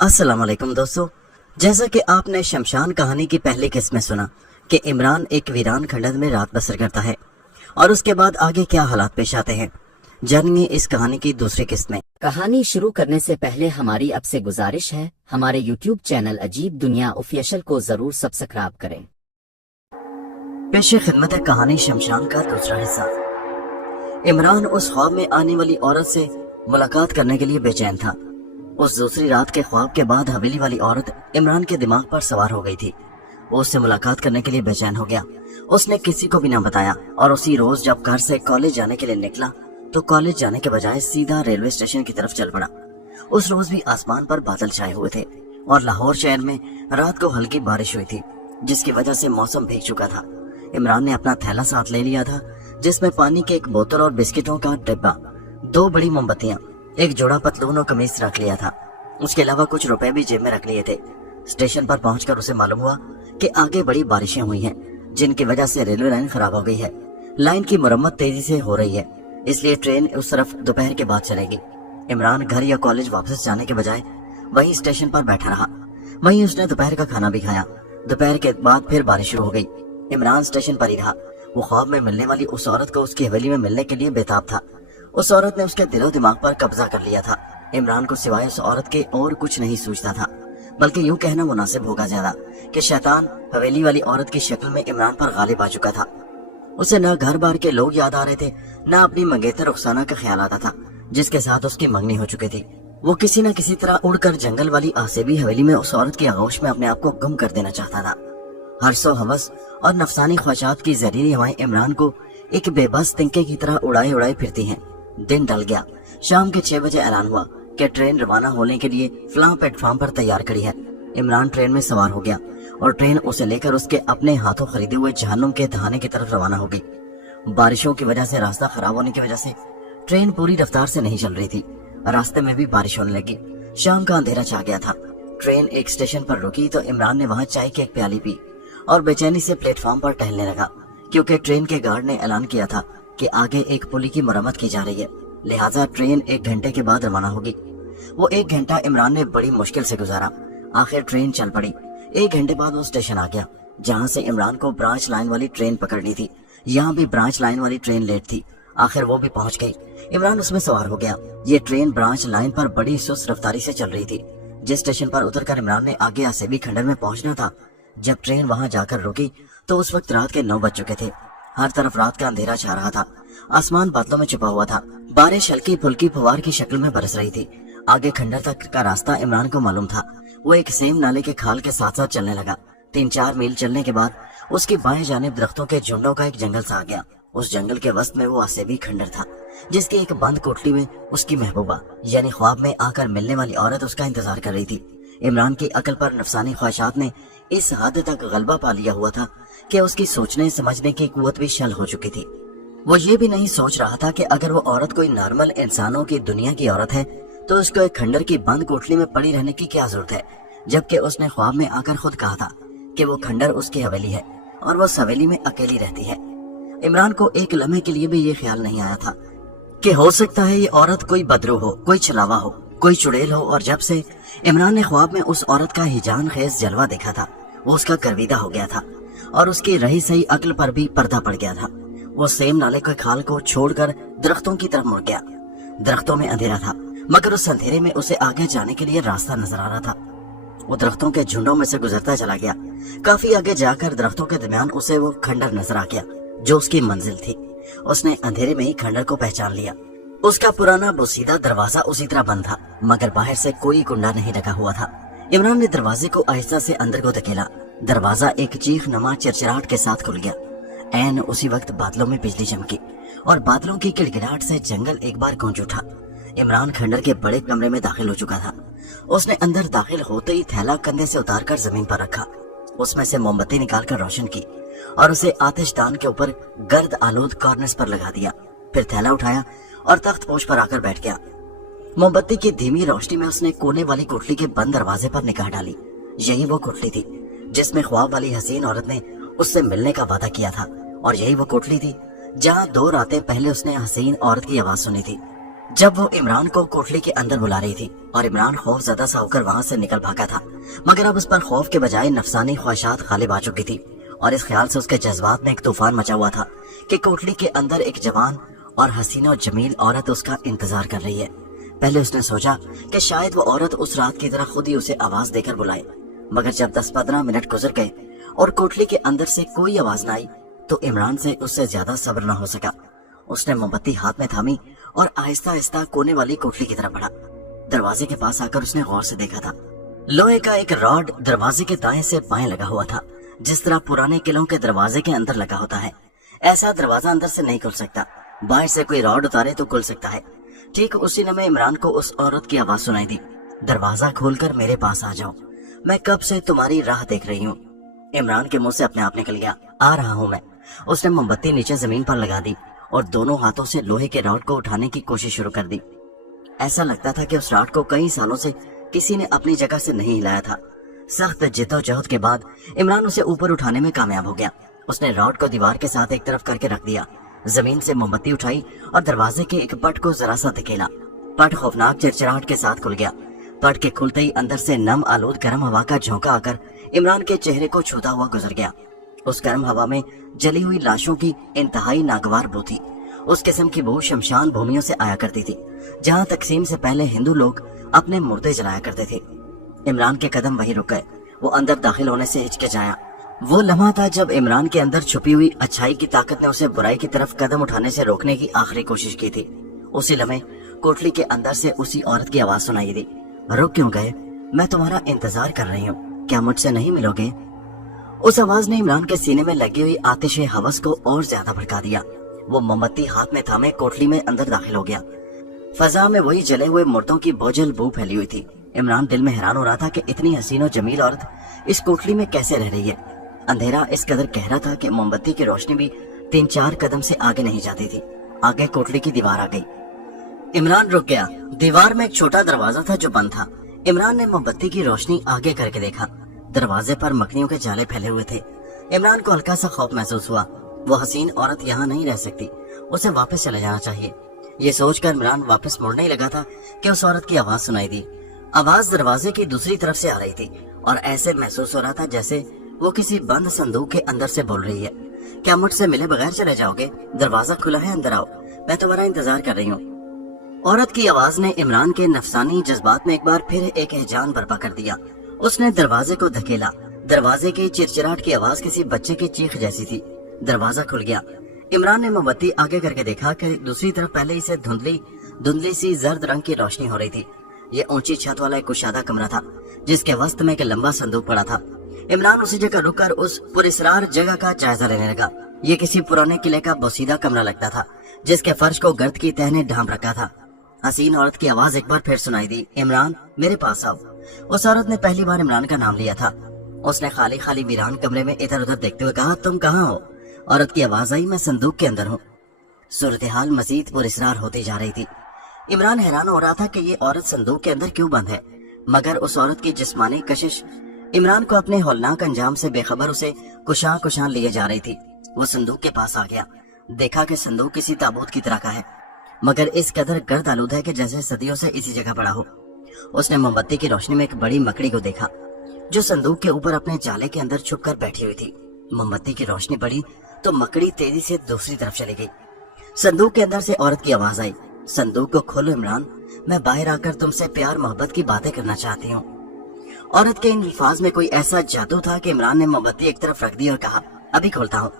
अस्सलाम वालेकुम दोस्तों, जैसा कि आपने शमशान कहानी की पहली किस्त में सुना कि इमरान एक वीरान खंडहर में रात बसर करता है और उसके बाद आगे क्या हालात पेश आते हैं, जानिए इस कहानी की दूसरी किस्त में। कहानी शुरू करने से पहले हमारी आपसे गुजारिश है, हमारे YouTube चैनल अजीब दुनिया ऑफिशियल को जरूर सब्सक्राइब करें। पेशे खिदमत है कहानी शमशान का दूसरा हिस्सा। इमरान उस ख्वाब में आने वाली औरत से मुलाकात करने के लिए बेचैन था। उस दूसरी रात के ख्वाब के बाद हवेली वाली औरत इमरान के दिमाग पर सवार हो गई थी। वो उससे मुलाकात करने के लिए बेचैन हो गया। उसने किसी को भी ना बताया और उसी रोज जब घर से कॉलेज जाने के लिए निकला तो कॉलेज जाने के बजाय सीधा रेलवे स्टेशन की तरफ चल पड़ा। उस रोज भी आसमान पर बादल छाए हुए थे और लाहौर शहर में रात को हल्की बारिश हुई थी, जिसकी वजह से मौसम भीग चुका था। इमरान ने अपना थैला साथ ले लिया था, जिसमें पानी की एक बोतल और बिस्किटों का डिब्बा, 2 बड़ी मोमबत्तियां, एक जोड़ा पतलून और कमीज रख लिया था। उसके अलावा कुछ रुपए भी जेब में रख लिए थे। स्टेशन पर पहुंचकर उसे मालूम हुआ कि आगे बड़ी बारिशें हुई हैं, जिनकी वजह से रेलवे लाइन खराब हो गई है। लाइन की मरम्मत तेजी से हो रही है, इसलिए ट्रेन उस तरफ दोपहर के बाद चलेगी। इमरान घर या कॉलेज वापस जाने के बजाय वहीं स्टेशन पर बैठा रहा। वहीं उसने दोपहर का खाना भी खाया। दोपहर के बाद फिर बारिश शुरू हो गई। इमरान स्टेशन पर ही रहा। वो ख्वाब में मिलने वाली उस औरत को उसकी हवेली में मिलने के लिए बेताब था। उस औरत ने उसके दिलो दिमाग पर कब्जा कर लिया था। इमरान को सिवाय उस औरत के और कुछ नहीं सूझता था, बल्कि यूं कहना मुनासिब होगा ज्यादा कि शैतान हवेली वाली औरत की शक्ल में इमरान पर गालिब आ चुका था। उसे न घर बार के लोग याद आ रहे थे, न अपनी मंगेतर रुखसाना का ख्याल आता था, जिसके साथ उसकी मंगनी हो चुकी थी। वो किसी न किसी तरह उड़कर जंगल वाली आसेबी हवेली में उस औरत की आगोश में अपने आप को गुम कर देना चाहता था। हर्षो हवस और नफसानी ख्वाहिशात की जहरीली हवाएं इमरान को एक बेबस तिनके की तरह उड़ाए उड़ाए फिरती हैं। दिन ढल गया। शाम के 6 बजे ऐलान हुआ कि ट्रेन रवाना होने के लिए फलां प्लेटफॉर्म पर तैयार खड़ी है। इमरान ट्रेन में सवार हो गया और ट्रेन उसे लेकर उसके अपने हाथों खरीदे हुए जहन्नुम के तहाने की तरफ रवाना हो गई। बारिशों की वजह से रास्ता खराब होने की वजह से ट्रेन पूरी रफ्तार से नहीं चल रही थी। रास्ते में भी बारिश होने लगी। शाम का अंधेरा छा गया था। ट्रेन एक स्टेशन पर रुकी तो इमरान ने वहां चाय की एक प्याली पी और बेचैनी से प्लेटफॉर्म पर टहलने लगा, क्योंकि ट्रेन के गार्ड ने ऐलान किया था कि आगे एक पुली की मरम्मत की जा रही है, लिहाजा ट्रेन 1 घंटे के बाद रवाना होगी। वो 1 घंटा इमरान ने बड़ी मुश्किल से गुजारा। आखिर ट्रेन चल पड़ी। 1 घंटे बाद वो स्टेशन आ गया, जहाँ से इमरान को ब्रांच लाइन वाली ट्रेन पकड़नी थी। यहाँ भी ब्रांच लाइन वाली ट्रेन लेट थी। आखिर वो भी पहुंच गई। इमरान उसमें सवार हो गया। ये ट्रेन ब्रांच लाइन पर बड़ी सुस्त रफ्तारी से चल रही थी। जिस स्टेशन पर उतरकर इमरान ने आगे आसेबी खंडहर में पहुंचना था, जब ट्रेन वहां जाकर रुकी तो उस वक्त रात के 9 बज चुके थे। हर तरफ रात का अंधेरा छा रहा था। आसमान बादलों में छुपा हुआ था। बारिश हल्की फुल्की फुहार की शक्ल में बरस रही थी। आगे खंडहर तक का रास्ता इमरान को मालूम था। वो एक सेम नाले के खाल के साथ साथ चलने लगा। 3-4 मील चलने के बाद उसकी बाएं जानिब दरख्तों के झुंडों का एक जंगल सा आ गया। उस जंगल के वस्त में वो आसेबी खंडहर था, जिसकी एक बंद कोठरी में उसकी महबूबा यानी ख्वाब में आकर मिलने वाली औरत उसका इंतजार कर रही थी। इमरान की अकल पर नफसानी ख्वाहिशात ने इस हद तक गलबा पा लिया हुआ था कि उसकी सोचने समझने की कुव्वत भी शल हो चुकी थी। वो ये भी नहीं सोच रहा था कि अगर वो औरत कोई नॉर्मल इंसानों की दुनिया की औरत है तो उसको एक खंडहर की बंद कोठरी में पड़ी रहने की क्या जरूरत है, जबकि उसने ख्वाब में आकर खुद कहा था कि वो खंडहर उसकी हवेली है और वो उस हवेली में अकेली रहती है। इमरान को एक लम्हे के लिए भी ये ख्याल नहीं आया था कि हो सकता है ये औरत कोई बदरू हो, कोई छलावा हो, कोई चुड़ैल हो। और जब से इमरान ने ख्वाब में उस औरत का हिजान खेज जलवा देखा था, वो उसका गर्विदा हो गया था और उसकी रही सही अक्ल पर भी पर्दा पड़ गया था। वो सेम नाले के खाल को छोड़कर दरख्तों की तरफ मुड़ गया। दरख्तों में अंधेरा था, मगर उस अंधेरे में उसे आगे जाने के लिए रास्ता नजर आ रहा था। वो दरख्तों के झुंडों में से गुजरता चला गया। काफी आगे जाकर दरख्तों के दरमियान उसे वो खंडहर नजर आ गया, जो उसकी मंजिल थी। उसने अंधेरे में ही खंडहर को पहचान लिया। उसका पुराना बोसीदा दरवाजा उसी तरह बंद था, मगर बाहर से कोई कुंडा नहीं लगा हुआ था। इमरान ने दरवाजे को आहिस्ता से अंदर को धकेला। दरवाजा एक चीख नमा चिरचिराहट के साथ खुल गया। ऐन उसी वक्त बादलों में बिजली चमकी और बादलों की किड़किड़ाहट से जंगल एक बार गूंज उठा। इमरान खंडहर के बड़े कमरे में दाखिल हो चुका था। उसने अंदर दाखिल होते ही थैला कंधे से उतारकर जमीन पर रखा। उसमें से मोमबत्ती निकालकर रोशन की और उसे आतिशदान के ऊपर गर्द आलूद कॉर्नर्स पर लगा दिया। फिर थैला उठाया और तख्त पोश पर आकर बैठ गया। मोमबत्ती की धीमी रोशनी में उसने कोने वाली कोठरी के बंद दरवाजे पर निगाह डाली। यही वो कोठरी थी जिसमें ख्वाब वाली हसीन औरत ने उससे मिलने का वादा किया था, और यही वो कोठरी थी जहाँ 2 रातें पहले उसने हसीन औरत की आवाज सुनी थी। जब वो इमरान को कोठली के अंदर बुला रही थी और इमरान खौफ ज़्यादा सा होकर वहां से निकल भागा था, मगर अब उस पर खौफ के बजाय नफसानी ख्वाहिशात गालिब आ चुकी थी और इस ख्याल से उसके जज्बात में एक तूफान मचा हुआ था कि कोठली के अंदर एक जवान और हसीन और जमील औरत उसका इंतजार कर रही है। पहले उसने सोचा कि शायद वो औरत उस रात की तरह खुद ही उसे आवाज देकर बुलाए, मगर जब 10-15 मिनट गुजर गए और कोठली के अंदर से कोई आवाज न आई तो इमरान से उससे ज्यादा सब्र न हो सका। उसने मोमबत्ती हाथ में थामी और आहिस्ता आहिस्ता कोने वाली कोठली की तरफ बढ़ा। दरवाजे के पास आकर उसने गौर से देखा था, लोहे का एक रॉड दरवाजे के दाएं से बाएं लगा हुआ था, जिस तरह पुराने किलों के दरवाजे के अंदर लगा होता है। ऐसा दरवाजा अंदर से नहीं खुल सकता, बाहर से कोई रॉड उतारे तो खुल सकता है। ठीक उसी लम्हे इमरान को उस औरत की आवाज सुनाई दी, दरवाजा खोलकर मेरे पास आ जाओ, मैं कब से तुम्हारी राह देख रही हूँ। इमरान के मुंह से अपने आप निकल गया, आ रहा हूँ मैं। उसने मोमबत्ती नीचे जमीन पर लगा दी और दोनों हाथों से लोहे के रॉड को उठाने की कोशिश शुरू कर दी। ऐसा लगता था कि उस रॉड को कई सालों से किसी ने अपनी जगह से नहीं हिलाया था। सख्त जिद्दोजहद के बाद इमरान उसे ऊपर उठाने में कामयाब हो गया। उसने रॉड को दीवार के साथ एक तरफ करके रख दिया, जमीन से मोमबत्ती उठाई और दरवाजे के एक पट को जरा सा धकेला। पट खौफनाक चिरचिराहट के साथ खुल गया। पट के खुलते ही अंदर से नम आलूद गर्म हवा का झोंका आकर इमरान के चेहरे को छूता हुआ गुजर गया। उस गर्म हवा में जली हुई लाशों की इंतहाई नागवार बू थी। उस किस्म की बू शमशान भूमियों से आया करती थी, जहाँ तकसीम से पहले हिंदू लोग अपने मुर्दे जलाया करते थे। इमरान के कदम वहीं रुक गए। वो अंदर दाखिल होने से हिचकिचाया। वो लम्हा था जब इमरान के अंदर छुपी हुई अच्छाई की ताकत ने उसे बुराई की तरफ कदम उठाने से रोकने की आखिरी कोशिश की थी। उसी लम्हे कोठली के अंदर से उसी औरत की आवाज सुनाई दी, रुक क्यों गए, मैं तुम्हारा इंतजार कर रही हूँ, क्या मुझसे नहीं मिलोगे। उस आवाज ने इमरान के सीने में लगी हुई आतिश हवस को और ज्यादा भड़का दिया। वो मोमबत्ती हाथ में थामे कोठली में अंदर दाखिल हो गया। फजा में वही जले हुए मुर्दों की बोझल बू फैली हुई थी। इमरान दिल में हैरान हो रहा था कि इतनी हसीन और जमील औरत इस कोठली में कैसे रह रही है। अंधेरा इस कदर गहरा था कि मोमबत्ती की रोशनी भी 3-4 कदम से आगे नहीं जाती थी। आगे कोठली की दीवार आ गई। इमरान रुक गया। दीवार में एक छोटा दरवाजा था जो बंद था। इमरान ने मोमबत्ती की रोशनी आगे करके देखा। दरवाजे पर मकड़ियों के जाले फैले हुए थे। इमरान को हल्का सा खौफ महसूस हुआ। वो हसीन औरत यहाँ नहीं रह सकती, उसे वापस चले जाना चाहिए। ये सोचकर इमरान वापस मुड़ने ही लगा था कि उस औरत की आवाज सुनाई दी। आवाज दरवाजे की दूसरी तरफ से आ रही थी और ऐसे महसूस हो रहा था जैसे वो किसी बंद संदूक के अंदर से बोल रही है, क्या मुझसे मिले बगैर चले जाओगे, दरवाजा खुला है, अंदर आओ, मैं तुम्हारा इंतजार कर रही हूँ। औरत की आवाज ने इमरान के नफसानी जज्बात में एक बार फिर एक एहजान बर्पा कर दिया। उसने दरवाजे को धकेला। दरवाजे की चिरचिराहट की आवाज किसी बच्चे की चीख जैसी थी। दरवाजा खुल गया। इमरान ने मोमबत्ती आगे करके देखा कि दूसरी तरफ पहले ही से धुंधली सी जर्द रंग की रोशनी हो रही थी। ये ऊंची छत वाला एक कुशादा कमरा था जिसके वस्त में एक लंबा संदूक पड़ा था। इमरान उसी जगह रुककर उस पुरस्रार जगह का जायजा लेने लगा। ये किसी पुराने किले का बोसीदा कमरा लगता था जिसके फर्श को गर्द की तह ने ढांप रखा था। हसीन औरत की आवाज एक बार फिर सुनाई दी, इमरान मेरे पास आओ। उस औरत ने पहली बार इमरान का नाम लिया था। उसने खाली खाली वीरान कमरे में इधर उधर देखते हुए कहा, तुम कहाँ हो। औरत की आवाज आई, मैं संदूक के अंदर हूँ। सूरत हाल मजीद पुरस्रार होती जा रही थी। इमरान हैरान हो रहा था कि ये औरत संदूक के अंदर क्यों बंद है, मगर उस औरत की जिस्मानी कशिश इमरान को अपने हौलनाक अंजाम से बेखबर उसे कुशां लिए जा रही थी। वो संदूक के पास आ गया। देखा कि संदूक किसी ताबूत की तरह का है, मगर इस कदर गर्द आलूद है कि जैसे सदियों से इसी जगह पड़ा हो। उसने मोमबत्ती की रोशनी में एक बड़ी मकड़ी को देखा जो संदूक के ऊपर अपने जाले के अंदर छुपकर बैठी हुई थी। मोमबत्ती की रोशनी बढ़ी तो मकड़ी तेजी से दूसरी तरफ चली गई। संदूक के अंदर से औरत की आवाज आई, संदूक को खोलो इमरान, मैं बाहर आकर तुमसे प्यार मोहब्बत की बातें करना चाहती हूँ। औरत के इन अल्फाज में कोई ऐसा जादू था कि इमरान ने मोमबत्ती एक तरफ रख दी और कहा, अभी खोलता हूँ।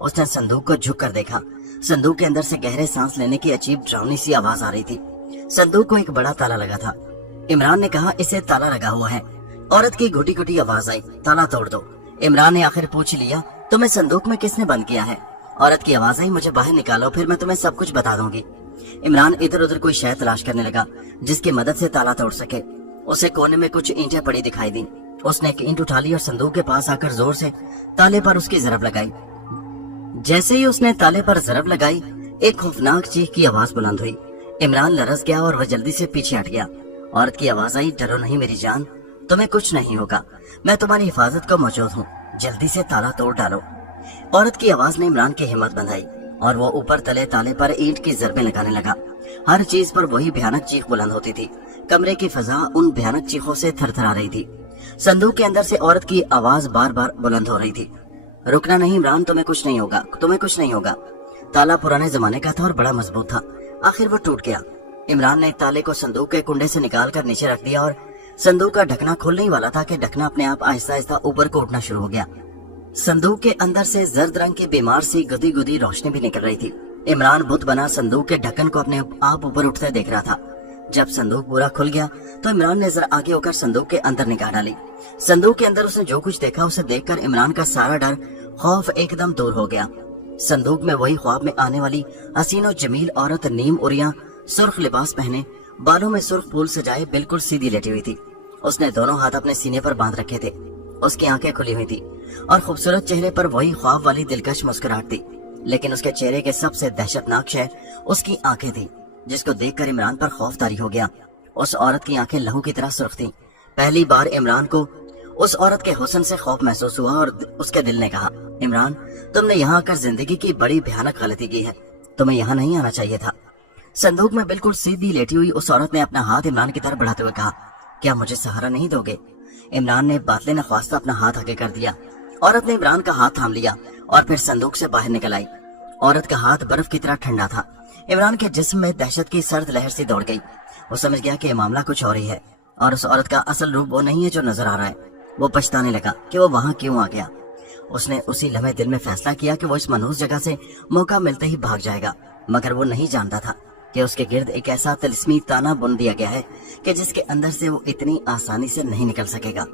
उसने संदूक को झुक कर देखा। संदूक के अंदर से गहरे सांस लेने की अजीब डरावनी सी आवाज आ रही थी। संदूक को एक बड़ा ताला लगा था। इमरान ने कहा, इसे ताला लगा हुआ है। औरत की घुटी घुटी आवाज आई, ताला तोड़ दो। इमरान ने आखिर पूछ लिया, तुम्हें संदूक में किसने बंद किया है। औरत की आवाज आई, मुझे बाहर निकालो, फिर मैं तुम्हें सब कुछ बता दूंगी। इमरान इधर उधर कोई शय तलाश करने लगा जिसकी मदद से ताला तोड़ सके। उसे कोने में कुछ ईंटें पड़ी दिखाई दी। उसने एक ईंट उठा ली और संदूक के पास आकर जोर से ताले पर उसकी जरब लगाई। जैसे ही उसने ताले पर जरब लगाई, एक खौफनाक चीख की आवाज बुलंद हुई। इमरान लरस गया और वह जल्दी से पीछे हट गया। औरत की आवाज आई, डरो नहीं मेरी जान, तुम्हें कुछ नहीं होगा, मैं तुम्हारी हिफाजत को मौजूद हूँ, जल्दी से ताला तोड़ डालो। औरत की आवाज ने इमरान की हिम्मत बंधाई और वो ऊपर तले ताले पर ईंट की जरबें लगाने लगा। हर चीज पर वही भयानक चीख बुलंद होती थी। कमरे की फजा उन भयानक चीखों से थरथरा रही थी। संदूक के अंदर से औरत की आवाज बार बार बुलंद हो रही थी, रुकना नहीं इमरान, तुम्हें कुछ नहीं होगा, तुम्हें कुछ नहीं होगा। ताला पुराने जमाने का था और बड़ा मजबूत था। आखिर वो टूट गया। इमरान ने ताले को संदूक के कुंडे से निकाल कर नीचे रख दिया और संदूक का ढकना खुलने ही वाला था कि ढकना अपने आप आहिस्ता आहिस्ता ऊपर को उठना शुरू हो गया। संदूक के अंदर से जर्द रंग की बीमार सी गुदी गुदी रोशनी भी निकल रही थी। इमरान बुत बना संदूक के ढक्कन को अपने आप ऊपर उठते देख रहा था। जब संदूक पूरा खुल गया तो इमरान ने जरा आगे होकर संदूक के अंदर निगाह डाली। संदूक के अंदर उसने जो कुछ देखा उसे देखकर इमरान का सारा डर, खौफ एकदम दूर हो गया। संदूक में वही ख्वाब में आने वाली हसीन और जमील औरत, नीम उरिया, सुर्ख लिबास पहने, बालों में सुर्ख फूल सजाए, बिल्कुल सीधी लेटी हुई थी। उसने दोनों हाथ अपने सीने पर बांध रखे थे। उसकी आंखें खुली हुई थी और खूबसूरत चेहरे पर वही ख्वाब वाली दिलकश मुस्कुराहट थी। लेकिन उसके चेहरे के सबसे दहशतनाक शय उसकी आंखें थी, जिसको देखकर इमरान पर खौफ तारी हो गया। उस औरत की आंखें लहू की तरह सुर्ख थीं। पहली बार इमरान को उस औरत के हुस्न से खौफ महसूस हुआ और उसके दिल ने कहा, इमरान, तुमने यहाँ आकर जिंदगी की बड़ी भयानक गलती की है, तुम्हें यहाँ नहीं आना चाहिए था। संदूक में बिल्कुल सीधी लेटी हुई उस औरत ने अपना हाथ इमरान की तरफ बढ़ाते हुए कहा, क्या मुझे सहारा नहीं दोगे? इमरान ने बातले नख्वास्ता अपना हाथ आगे कर दिया। औरत ने इमरान का हाथ थाम लिया और फिर संदूक से बाहर निकल आई। औरत का हाथ बर्फ की तरह ठंडा था। इमरान के जिस्म में दहशत की सर्द लहर सी दौड़ गई। वो समझ गया कि मामला कुछ और ही है और उस औरत का असल रूप वो नहीं है जो नजर आ रहा है। वो पछताने लगा कि वो वहां क्यों आ गया। उसने उसी लम्हे दिल में फैसला किया कि वो इस मनहूस जगह से मौका मिलते ही भाग जाएगा, मगर वो नहीं जानता था कि उसके गिर्द एक ऐसा तिलिस्मी ताना बुन दिया गया है कि जिसके अंदर से वो इतनी आसानी से नहीं निकल सकेगा।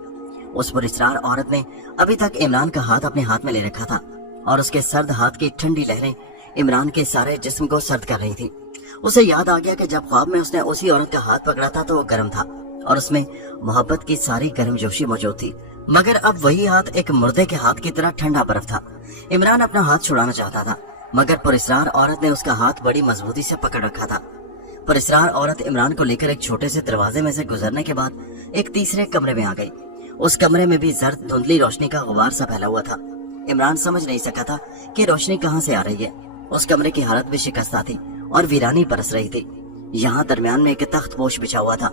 उस पुरस्कार औरत ने अभी तक इमरान का हाथ अपने हाथ में ले रखा था और उसके सर्द हाथ की ठंडी लहरें इमरान के सारे जिस्म को सर्द कर रही थी। उसे याद आ गया कि जब ख्वाब में उसने उसी औरत का हाथ पकड़ा था तो वो गर्म था और उसमें मोहब्बत की सारी गर्मजोशी मौजूद थी, मगर अब वही हाथ एक मुर्दे के हाथ की तरह ठंडा बर्फ था। इमरान अपना हाथ छुड़ाना चाहता था, मगर पुरस्कार औरत ने उसका हाथ बड़ी मजबूती से पकड़ रखा था। पुरस्कार औरत इमरान को लेकर एक छोटे से दरवाजे में से गुजरने के बाद एक तीसरे कमरे में आ गई। उस कमरे में भी जर्द धुंधली रोशनी का गुबार सा फैला हुआ था। इमरान समझ नहीं सका था कि रोशनी कहाँ से आ रही है। उस कमरे की हालत भी शिकस्ता थी और वीरानी बरस रही थी। यहाँ दरमियान में एक तख्त पोश बिछा हुआ था।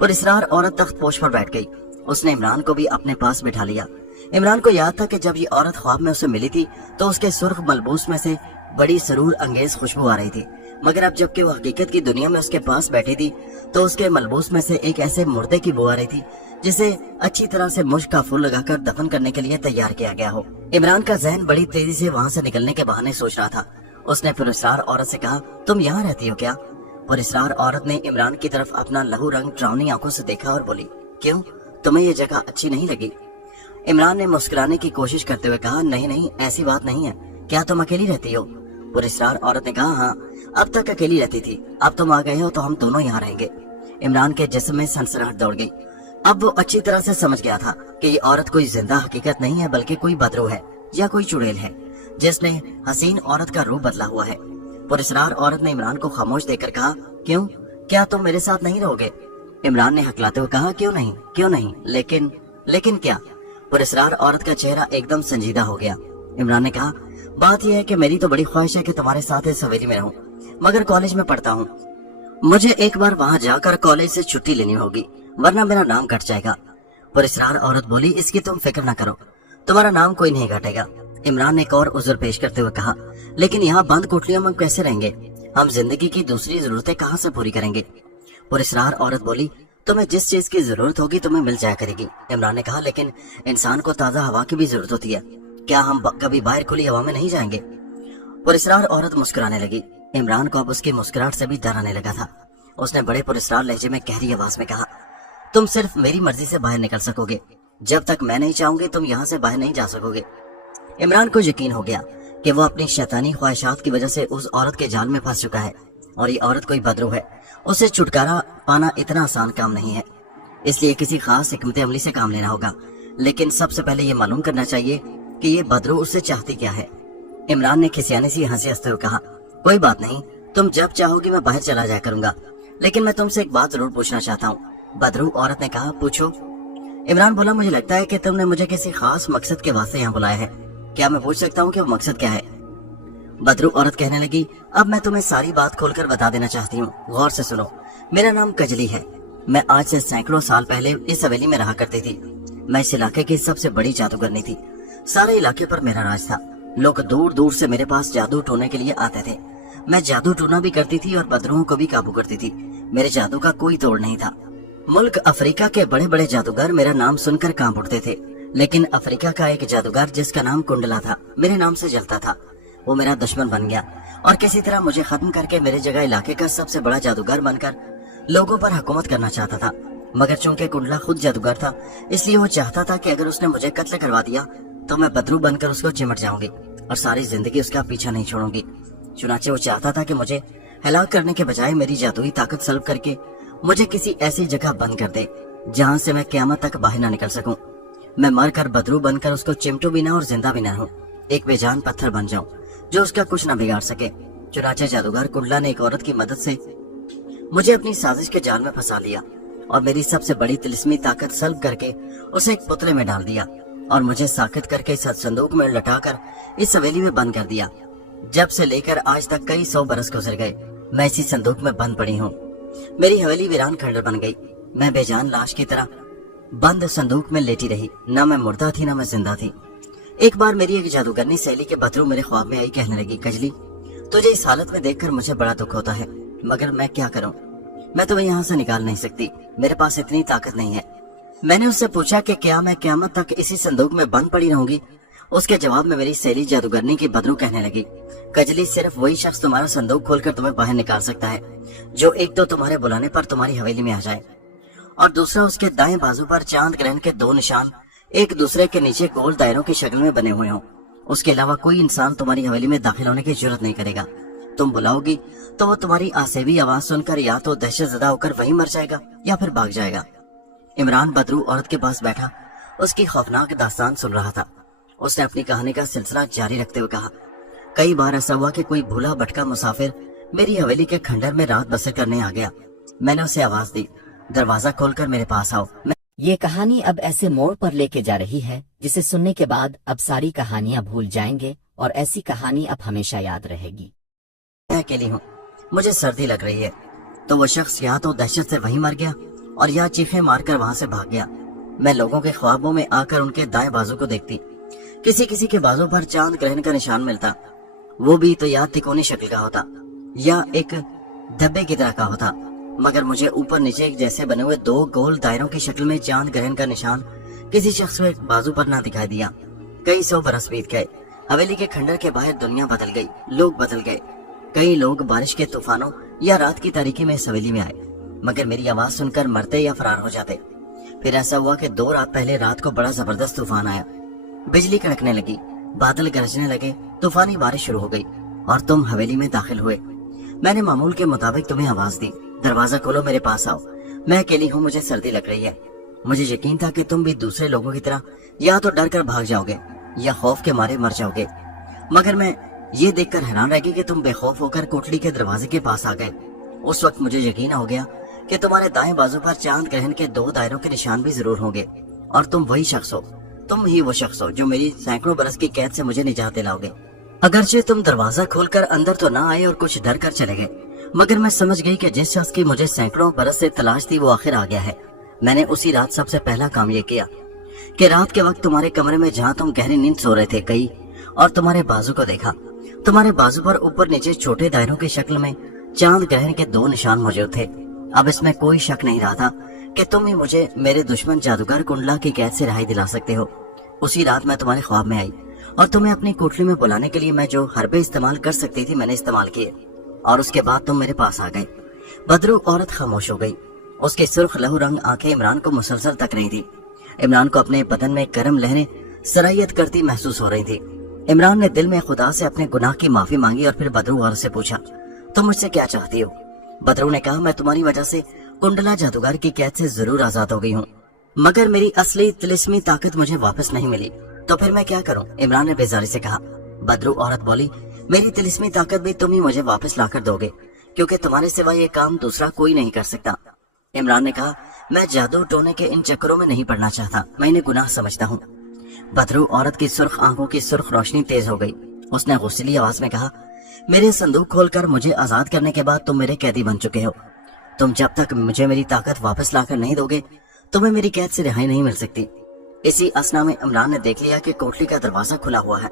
पुरस्कार औरत तख्त पोश पर बैठ गई। उसने इमरान को भी अपने पास बिठा लिया। इमरान को याद था कि जब ये औरत ख्वाब में उसे मिली थी तो उसके सुर्ख मलबूस में से बड़ी सरूर अंगेज खुशबू आ रही थी, मगर अब जबकि वो हकीकत की दुनिया में उसके पास बैठी थी तो उसके मलबूस में से एक ऐसे मुर्दे की बू आ रही थी जिसे अच्छी तरह से मुश्क का फूल लगाकर दफन करने के लिए तैयार किया गया हो। इमरान का जहन बड़ी तेजी से वहाँ से निकलने के बहाने सोच रहा था। उसने पुरस्कार औरत से कहा, तुम यहाँ रहती हो क्या? पुरस्कार औरत ने इमरान की तरफ अपना लहू रंग डरावनी आंखों से देखा और बोली, क्यों, तुम्हें ये जगह अच्छी नहीं लगी? इमरान ने मुस्कुराने की कोशिश करते हुए कहा, नहीं नहीं, ऐसी बात नहीं है, क्या तुम अकेली रहती हो? पुरस्कार औरत ने कहा, हाँ, अब तक अकेली रहती थी, अब तुम आ गए हो तो हम दोनों यहाँ रहेंगे। इमरान के जिस्म में सनसनाहट दौड़ गई। अब वो अच्छी तरह से समझ गया था कि ये औरत कोई जिंदा हकीकत नहीं है, बल्कि कोई बदरू है या कोई चुड़ैल है जिसने हसीन औरत का रूप बदला हुआ है। पुरस्कार औरत ने इमरान को खामोश देखकर कहा, क्यों, क्या तुम मेरे साथ नहीं रहोगे? इमरान ने हकलाते हुए कहा, क्यों नहीं, क्यों नहीं, लेकिन क्या? पुरस्कार औरत का चेहरा एकदम संजीदा हो गया। इमरान ने कहा, बात यह है कि मेरी तो बड़ी ख्वाहिश है कि तुम्हारे साथ इस हवेली में रहूं, मगर कॉलेज में पढ़ता हूँ, मुझे एक बार वहाँ जाकर कॉलेज से छुट्टी लेनी होगी, वरना मेरा नाम कट जाएगा। पुरस्कार औरत बोली, इसकी तुम फिक्र न करो, तुम्हारा नाम कोई नहीं घटेगा। इमरान ने एक और उज़र पेश करते हुए कहा, लेकिन यहाँ बंद कोठरियों में कैसे रहेंगे? हम जिंदगी की दूसरी जरूरतें कहाँ से पूरी करेंगे? पुरस्कार औरत बोली, तुम्हें जिस चीज की जरूरत होगी तुम्हें मिल जाया करेगी। इमरान ने कहा, लेकिन इंसान को ताजा हवा की भी जरूरत होती है, क्या हम कभी बाहर खुली हवा में नहीं जाएंगे? पुरस्कार औरत मुस्कुराने लगी। इमरान को अब उसकी मुस्कुराहट से भी डर आने लगा था। उसने बड़े पुरस्कार लहजे में गहरी आवाज में कहा, तुम सिर्फ मेरी मर्जी से बाहर निकल सकोगे, जब तक मैं नहीं चाहूंगी तुम यहाँ से बाहर नहीं जा सकोगे। इमरान को यकीन हो गया कि वो अपनी शैतानी ख्वाहिशात की वजह से उस औरत के जाल में फंस चुका है और ये औरत कोई बदरू है। उसे छुटकारा पाना इतना आसान काम नहीं है, इसलिए किसी खास हिकमत अमली से काम लेना होगा। लेकिन सबसे पहले ये मालूम करना चाहिए कि ये बदरू उससे चाहती क्या है। इमरान ने खिसियाने सी हंसी हंसते हुए कहा, कोई बात नहीं, तुम जब चाहोगी मैं बाहर चला जाया करूंगा, लेकिन मैं तुमसे एक बात जरूर पूछना चाहता हूँ। बदरू औरत ने कहा, पूछो। इमरान बोला, मुझे लगता है कि तुमने मुझे किसी खास मकसद के वास्ते यहाँ बुलाया है, क्या मैं पूछ सकता हूँ कि वो मकसद क्या है? बदरू औरत कहने लगी, अब मैं तुम्हें सारी बात खोलकर बता देना चाहती हूँ, गौर से सुनो। मेरा नाम कजली है। मैं आज से सैकड़ों साल पहले इस हवेली में रहा करती थी। मैं इस इलाके की सबसे बड़ी जादूगरनी थी। सारे इलाके पर मेरा राज था। लोग दूर दूर से मेरे पास जादू टोने के लिए आते थे। मैं जादू टोना भी करती थी और बदरुओं को भी काबू करती थी। मेरे जादू का कोई तोड़ नहीं था। मुल्क अफ्रीका के बड़े बड़े जादूगर मेरा नाम सुनकर कांप उठते थे, लेकिन अफ्रीका का एक जादूगर जिसका नाम कुंडला था मेरे नाम से जलता था। वो मेरा दुश्मन बन गया और किसी तरह मुझे खत्म करके मेरे जगह इलाके का सबसे बड़ा जादूगर बनकर लोगों पर हुकूमत करना चाहता था। मगर चूंकि कुंडला खुद जादूगर था, इसलिए वो चाहता था कि अगर उसने मुझे कत्ल करवा दिया तो मैं बदरू बनकर उसको चिमट जाऊंगी और सारी जिंदगी उसका पीछा नहीं छोड़ूंगी। चुनाचे वो चाहता था कि मुझे हलाक करने के बजाय मेरी जादुई ताकत सल्ब करके मुझे किसी ऐसी जगह बंद कर दे जहां से मैं क़यामत तक बाहर ना निकल सकूं। मैं मर कर बदरू बनकर उसको चिमटू भी ना और जिंदा भी ना हूं, एक बेजान पत्थर बन जाऊं जो उसका कुछ ना बिगाड़ सके। चुनाचे जादूगर कुंडला ने एक औरत की मदद से मुझे अपनी साजिश के जाल में फंसा लिया और मेरी सबसे बड़ी तिलिस्मी ताकत सल्ब करके उसे एक पुतले में डाल दिया और मुझे साकित करके इस संदूक में लटाकर इस हवेली में बंद कर दिया। जब से लेकर आज तक कई 100 बरस गुजर गए, मैं इसी संदूक में बंद पड़ी हूँ। मेरी हवेली वीरान खंडर बन गई। मैं बेजान लाश की तरह बंद संदूक में लेटी रही। न मैं मुर्दा थी न मैं जिंदा थी। एक बार मेरी एक जादूगरनी सहेली के बदरू मेरे ख्वाब में आई, कहने लगी, कजली तुझे इस हालत में देखकर मुझे बड़ा दुख होता है, मगर मैं क्या करूं? मैं तुम्हें यहाँ से निकाल नहीं सकती, मेरे पास इतनी ताकत नहीं है। मैंने उससे पूछा कि क्या मैं क़यामत तक इसी संदूक में बंद पड़ी रहूंगी? उसके जवाब में मेरी सहेली जादूगरनी की बदरू कहने लगी, कजली सिर्फ वही शख्स तुम्हारा संदूक खोलकर तुम्हें बाहर निकाल सकता है जो एक तो तुम्हारे बुलाने पर तुम्हारी हवेली में आ जाए और दूसरा उसके दाएं बाजू पर चांद ग्रहण के 2 निशान एक दूसरे के नीचे गोल दायरों की शक्ल में बने हुए हों। उसके अलावा कोई इंसान तुम्हारी हवेली में दाखिल होने की जरूरत नहीं करेगा। तुम बुलाओगी तो वो तुम्हारी आसेवी आवाज सुनकर या तो दहशतज़दा होकर वहीं मर जाएगा या फिर भाग जाएगा। इमरान बदरू औरत के पास बैठा उसकी खौफनाक दास्तान सुन रहा था। उसने अपनी कहानी का सिलसिला जारी रखते हुए कहा, कई बार ऐसा हुआ कि कोई भूला भटका मुसाफिर मेरी हवेली के खंडर में रात बसर करने आ गया। मैंने उसे आवाज दी, दरवाजा खोलकर मेरे पास आओ। ये कहानी अब ऐसे मोड़ पर लेके जा रही है जिसे सुनने के बाद अब सारी कहानियां भूल जाएंगे और ऐसी कहानी अब हमेशा याद रहेगी। मैं अकेली हूँ, मुझे सर्दी लग रही है। तो वो शख्स या तो दहशत से वहीं मर गया और या चीखें मारकर वहां से भाग गया। मैं लोगों के ख्वाबों में आकर उनके दाएं बाजू को देखती। किसी किसी के बाजू पर चांद ग्रहण का निशान मिलता, वो भी तो या तिकोनी शक्ल का होता या एक धब्बे की तरह का होता, मगर मुझे ऊपर नीचे एक जैसे बने हुए 2 गोल दायरों की शक्ल में चांद ग्रहण का निशान किसी शख्स को एक बाजू पर ना दिखाई दिया। कई 100 बरस बीत गए। हवेली के खंडर के बाहर दुनिया बदल गई, लोग बदल गए। कई लोग बारिश के तूफानों या रात की तारीकी में इस हवेली में आए, मगर मेरी आवाज सुनकर मरते या फरार हो जाते। फिर ऐसा हुआ कि 2 रात पहले रात को बड़ा जबरदस्त तूफान आया। बिजली कड़कने लगी, बादल गरजने लगे, तूफानी बारिश शुरू हो गई और तुम हवेली में दाखिल हुए। मैंने मामूल के मुताबिक तुम्हें आवाज दी, दरवाजा खोलो, मेरे पास आओ। मैं अकेली हूँ, मुझे सर्दी लग रही है। मुझे यकीन था कि तुम भी दूसरे लोगों की तरह या तो डर कर भाग जाओगे या खौफ के मारे मर जाओगे, मगर मैं ये देखकर हैरान रह गई कि तुम बेखौफ होकर कोठरी के दरवाजे के पास आ गए। उस वक्त मुझे यकीन हो गया कि तुम्हारे दाएं बाजू पर चांद ग्रहण के 2 दायरों के निशान भी जरूर होंगे और तुम वही शख्स हो, तुम ही वो शख्स हो जो मेरी सैकड़ों बरस की कैद से मुझे निजात दिलाओगे। अगरचे तुम दरवाजा खोलकर अंदर तो ना आए और कुछ डर कर चले गए, मगर मैं समझ गई कि जिस शख्स की मुझे सैकड़ों बरस से तलाश थी वो आखिर आ गया है। मैंने उसी रात सबसे पहला काम ये किया कि रात के वक्त तुम्हारे कमरे में जहाँ तुम गहरी नींद सो रहे थे गई और तुम्हारे बाजू को देखा। तुम्हारे बाजू पर ऊपर नीचे छोटे दायरों की शक्ल में चांद ग्रहण के 2 निशान मौजूद थे। अब इसमें कोई शक नहीं रहा था कि तुम ही मुझे मेरे दुश्मन जादूगर कुंडला की कैद से रिहाई दिला सकते हो। उसी रात मैं तुम्हारे ख्वाब में आई और तुम्हें अपनी कोठरी में बुलाने के लिए मैं जो हरबे इस्तेमाल कर सकती थी मैंने इस्तेमाल किए और उसके बाद तुम मेरे पास आ गए। बदरू औरत खामोश हो गई। उसके सुर्ख लहू रंग आंखें इमरान को मुसलसल तक रही थी। इमरान को अपने बदन में गर्म लहरें सरायत करती महसूस हो रही थी। इमरान ने दिल में खुदा से अपने गुनाह की माफी मांगी और फिर बदरू औरत से पूछा, तुम मुझसे क्या चाहती हो? बदरू ने कहा, मैं तुम्हारी वजह से कुंडला जादूगर की कैद से जरूर आजाद हो गई हूँ, मगर मेरी असली तिलिस्मी ताकत मुझे वापस नहीं मिली, तो फिर मैं क्या करूँ? इमरान ने बेजारी से कहा। बदरू औरत बोली, मेरी तिलिस्मी ताकत भी तुम ही मुझे वापस लाकर दोगे, क्योंकि तुम्हारे सिवा ये काम दूसरा कोई नहीं कर सकता। इमरान ने कहा, मैं जादू टोने के इन चक्करों में नहीं पड़ना चाहता, मैं इन्हें गुनाह समझता हूँ। बदरू औरत की सुर्ख आंखों की सुर्ख रोशनी तेज हो गई। उसने गुस्सैली आवाज में कहा, मेरे संदूक खोलकर मुझे आजाद करने के बाद तुम मेरे कैदी बन चुके हो। तुम जब तक मुझे मेरी ताकत वापस लाकर नहीं दोगे, तुम्हें मेरी कैद से रिहाई नहीं मिल सकती। इसी असना में इमरान ने देख लिया कि कोठरी का दरवाजा खुला हुआ है।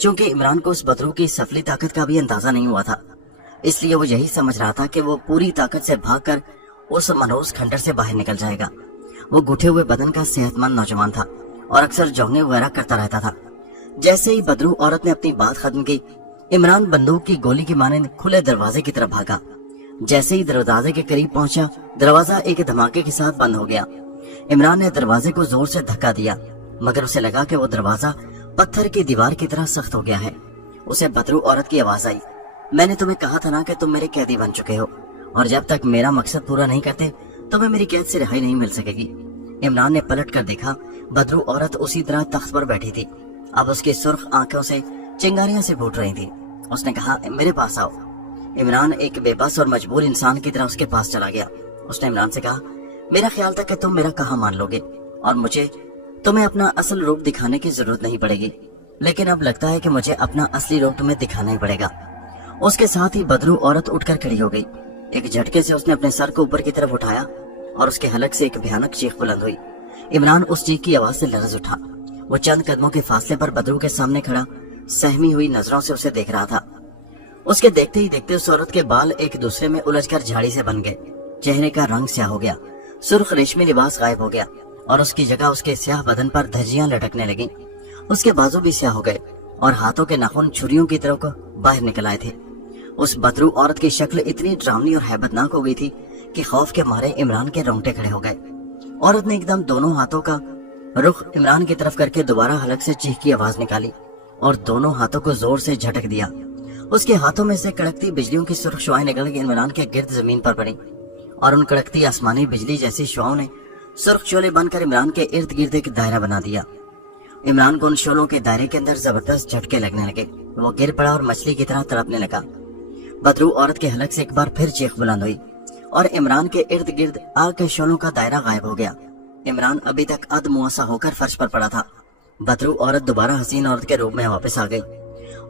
चूंकि इमरान को उस बदरू की सफली ताकत का भी अंदाजा नहीं हुआ था, इसलिए वो यही समझ रहा था कि वो पूरी ताकत से भागकर उस मनोज खंडर से बाहर निकल जाएगा। वो घुटे हुए बदन का सेहतमंद नौजवान था और अक्सर जोंगे वगैरह करता रहता था। जैसे ही बदरू औरत ने अपनी बात खत्म की, इमरान बंदूक की गोली की माने खुले दरवाजे की तरफ भागा। जैसे ही दरवाजे के करीब पहुंचा, दरवाजा एक धमाके के साथ बंद हो गया। इमरान ने दरवाजे को जोर से धक्का दिया, मगर उसे लगा कि वो दरवाजा पत्थर की दीवार की तरह सख्त हो गया है। उसे बदरू औरत की आवाज आई, मैंने तुम्हें कहा था ना कि तुम मेरे कैदी बन चुके हो, और जब तक मेरा मकसद पूरा नहीं करते तुम्हें मेरी कैद से रिहाई नहीं मिल सकेगी। इमरान ने पलट कर देखा, बदरू औरत उसी तरह तख्त पर बैठी थी। अब उसकी सुर्ख आंखों से चिंगारियां से फूट रही थी। उसने कहा, मेरे पास आओ। इमरान एक बेबस और मजबूर इंसान की तरह उसके पास चला गया। उसने इमरान से कहा, मेरा ख्याल था कि तुम मेरा कहा मान लोगे और मुझे तुम्हें अपना असल रूप दिखाने की जरूरत नहीं पड़ेगी, लेकिन अब लगता है कि मुझे अपना असली रूप तुम्हें दिखाना ही पड़ेगा। उसके साथ ही बदरू औरत उठकर खड़ी हो गई। एक झटके से उसने अपने सर को ऊपर की तरफ उठाया और उसके हलक से एक भयानक चीख बुलंद हुई। इमरान उस चीख की आवाज से लरज उठा। वो चंद कदमों के फासले पर बदरू के सामने खड़ा सहमी हुई नजरों से उसे देख रहा था। उसके देखते ही देखते उस औरत के बाल एक दूसरे में उलझकर झाड़ी से बन गए। चेहरे का रंग स्याह हो गया, सुर्ख रेशमी लिबास गायब हो गया और उसकी जगह उसके स्याह बदन पर धज्जियां लटकने लगी। उसके बाजू भी स्याह हो गए और हाथों के नाखून छुरियों की तरह को बाहर निकल आए थे। उस बदरू औरत की शक्ल इतनी डरावनी और हैबतनाक हो गई थी कि खौफ के मारे इमरान के रोंगटे खड़े हो गए। औरत ने एकदम दोनों हाथों का रुख इमरान की तरफ करके दोबारा हलक से चीख की आवाज निकाली और दोनों हाथों को जोर से झटक दिया। उसके हाथों में से कड़कती बिजलियों की सुर्ख शुआएं निकल के इमरान के गिर्द जमीन पर पड़ी और उन कड़कती आसमानी बिजली जैसी शुआओं ने सुर्ख शोले बनकर इमरान के इर्द गिर्द एक दायरा बना दिया। इमरान को उन शोलों के दायरे के अंदर जबरदस्त झटके लगने लगे। वो गिर पड़ा और मछली की तरह तड़पने लगा। बदरू औरत के हलक से एक बार फिर चीख बुलंद हुई और इमरान के इर्द गिर्द आग के शोलों का दायरा गायब हो गया। इमरान अभी तक अधमुआसा होकर फर्श पर पड़ा था। बदरू औरत दोबारा हसीन औरत के रूप में वापस आ गई।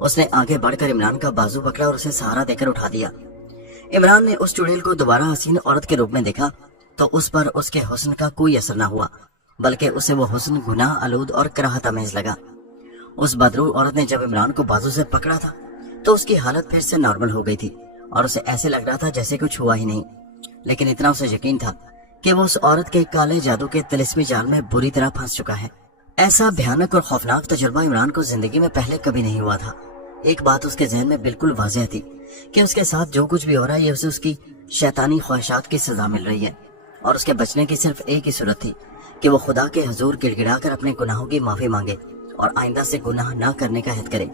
उसने आगे बढ़कर इमरान का बाजू पकड़ा और उसे सहारा देकर उठा दिया। इमरान ने उस चुड़ैल को दोबारा हसीन औरत के रूप में देखा तो उस पर उसके हुस्न का कोई असर न हुआ, बल्कि उसे वो हुस्न गुनाह आलूद और कराहत अमेज लगा। उस बदरू औरत ने जब इमरान को बाजू से पकड़ा था तो उसकी हालत फिर से नॉर्मल हो गई थी और उसे ऐसे लग रहा था जैसे कुछ हुआ ही नहीं। लेकिन इतना उसे यकीन था कि वो उस औरत के काले जादू के तिलिस्मी जाल में बुरी तरह फंस चुका है। ऐसा भयानक और खौफनाक तजुर्बा इमरान को जिंदगी में पहले कभी नहीं हुआ था। एक बात उसके जहन में बिल्कुल वाज़ेह थी कि उसके साथ जो कुछ भी हो रहा है ये उसे उसकी शैतानी ख्वाहिशात की सजा मिल रही है और उसके बचने की सिर्फ एक ही सूरत थी कि वो खुदा के हुजूर गिड़गिड़ाकर अपने गुनाहों की माफी मांगे और आइंदा से गुनाह ना करने का हित करे।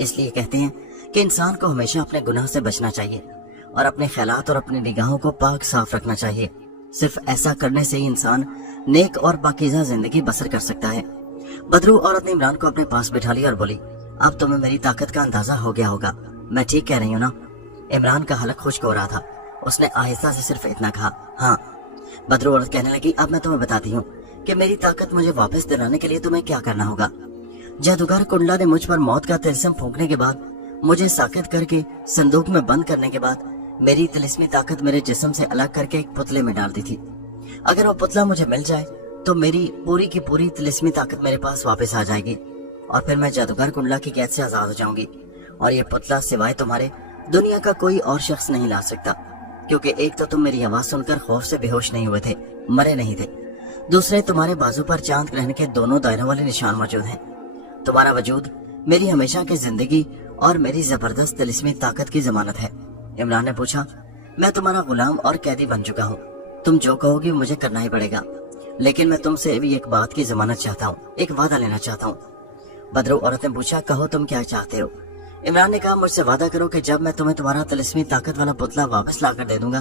इसलिए कहते हैं कि इंसान को हमेशा अपने गुनाह से बचना चाहिए और अपने ख्यालात और अपनी निगाहों को पाक साफ रखना चाहिए। सिर्फ ऐसा करने से ही इंसान नेक और पाकीज़ा जिंदगी बसर कर सकता है। बदरू औरत ने इमरान को अपने पास बिठा लिया और बोली, अब तुम्हें मेरी ताकत का अंदाजा हो गया होगा, मैं ठीक कह रही हूँ ना? इमरान का हलक खुश्क हो रहा था। उसने आहिस्ता से सिर्फ इतना कहा, हाँ। बदरू औरत कहने लगी, अब मैं तुम्हें बताती हूँ कि मेरी ताकत मुझे वापस दिलाने के लिए तुम्हें क्या करना होगा। जादूगर कुंडला ने मुझ पर मौत का तिलस्म फूंकने के बाद, मुझे साकित करके संदूक में बंद करने के बाद मेरी तिलिस्मी ताकत मेरे जिस्म से अलग करके एक पुतले में डाल दी थी। अगर वो पुतला मुझे मिल जाए तो मेरी पूरी की पूरी तिलिस्मी ताकत मेरे पास वापस आ जाएगी और फिर मैं जादूगर कुंडला की कैद से आजाद हो जाऊंगी और ये पुतला सिवाय तुम्हारे दुनिया का कोई और शख्स नहीं ला सकता, क्योंकि एक तो तुम मेरी आवाज सुनकर खौफ से बेहोश नहीं हुए थे, मरे नहीं थे। दूसरे, तुम्हारे बाजू पर चांद ग्रहण के दोनों दायरों वाले निशान मौजूद हैं। तुम्हारा वजूद मेरी हमेशा की जिंदगी और मेरी जबरदस्त तिलिस्मी ताकत की जमानत है। इमरान ने पूछा, मैं तुम्हारा गुलाम और कैदी बन चुका हूँ, तुम जो कहोगी मुझे करना ही पड़ेगा, लेकिन मैं तुमसे भी एक बात की जमानत चाहता हूँ, एक वादा लेना चाहता हूँ। बदरू औरत ने पूछा, कहो तुम क्या चाहते हो? इमरान ने कहा, मुझसे वादा करो कि जब मैं तुम्हें तुम्हारा तिलिस्मी ताकत वाला पुतला वापस ला कर दे दूंगा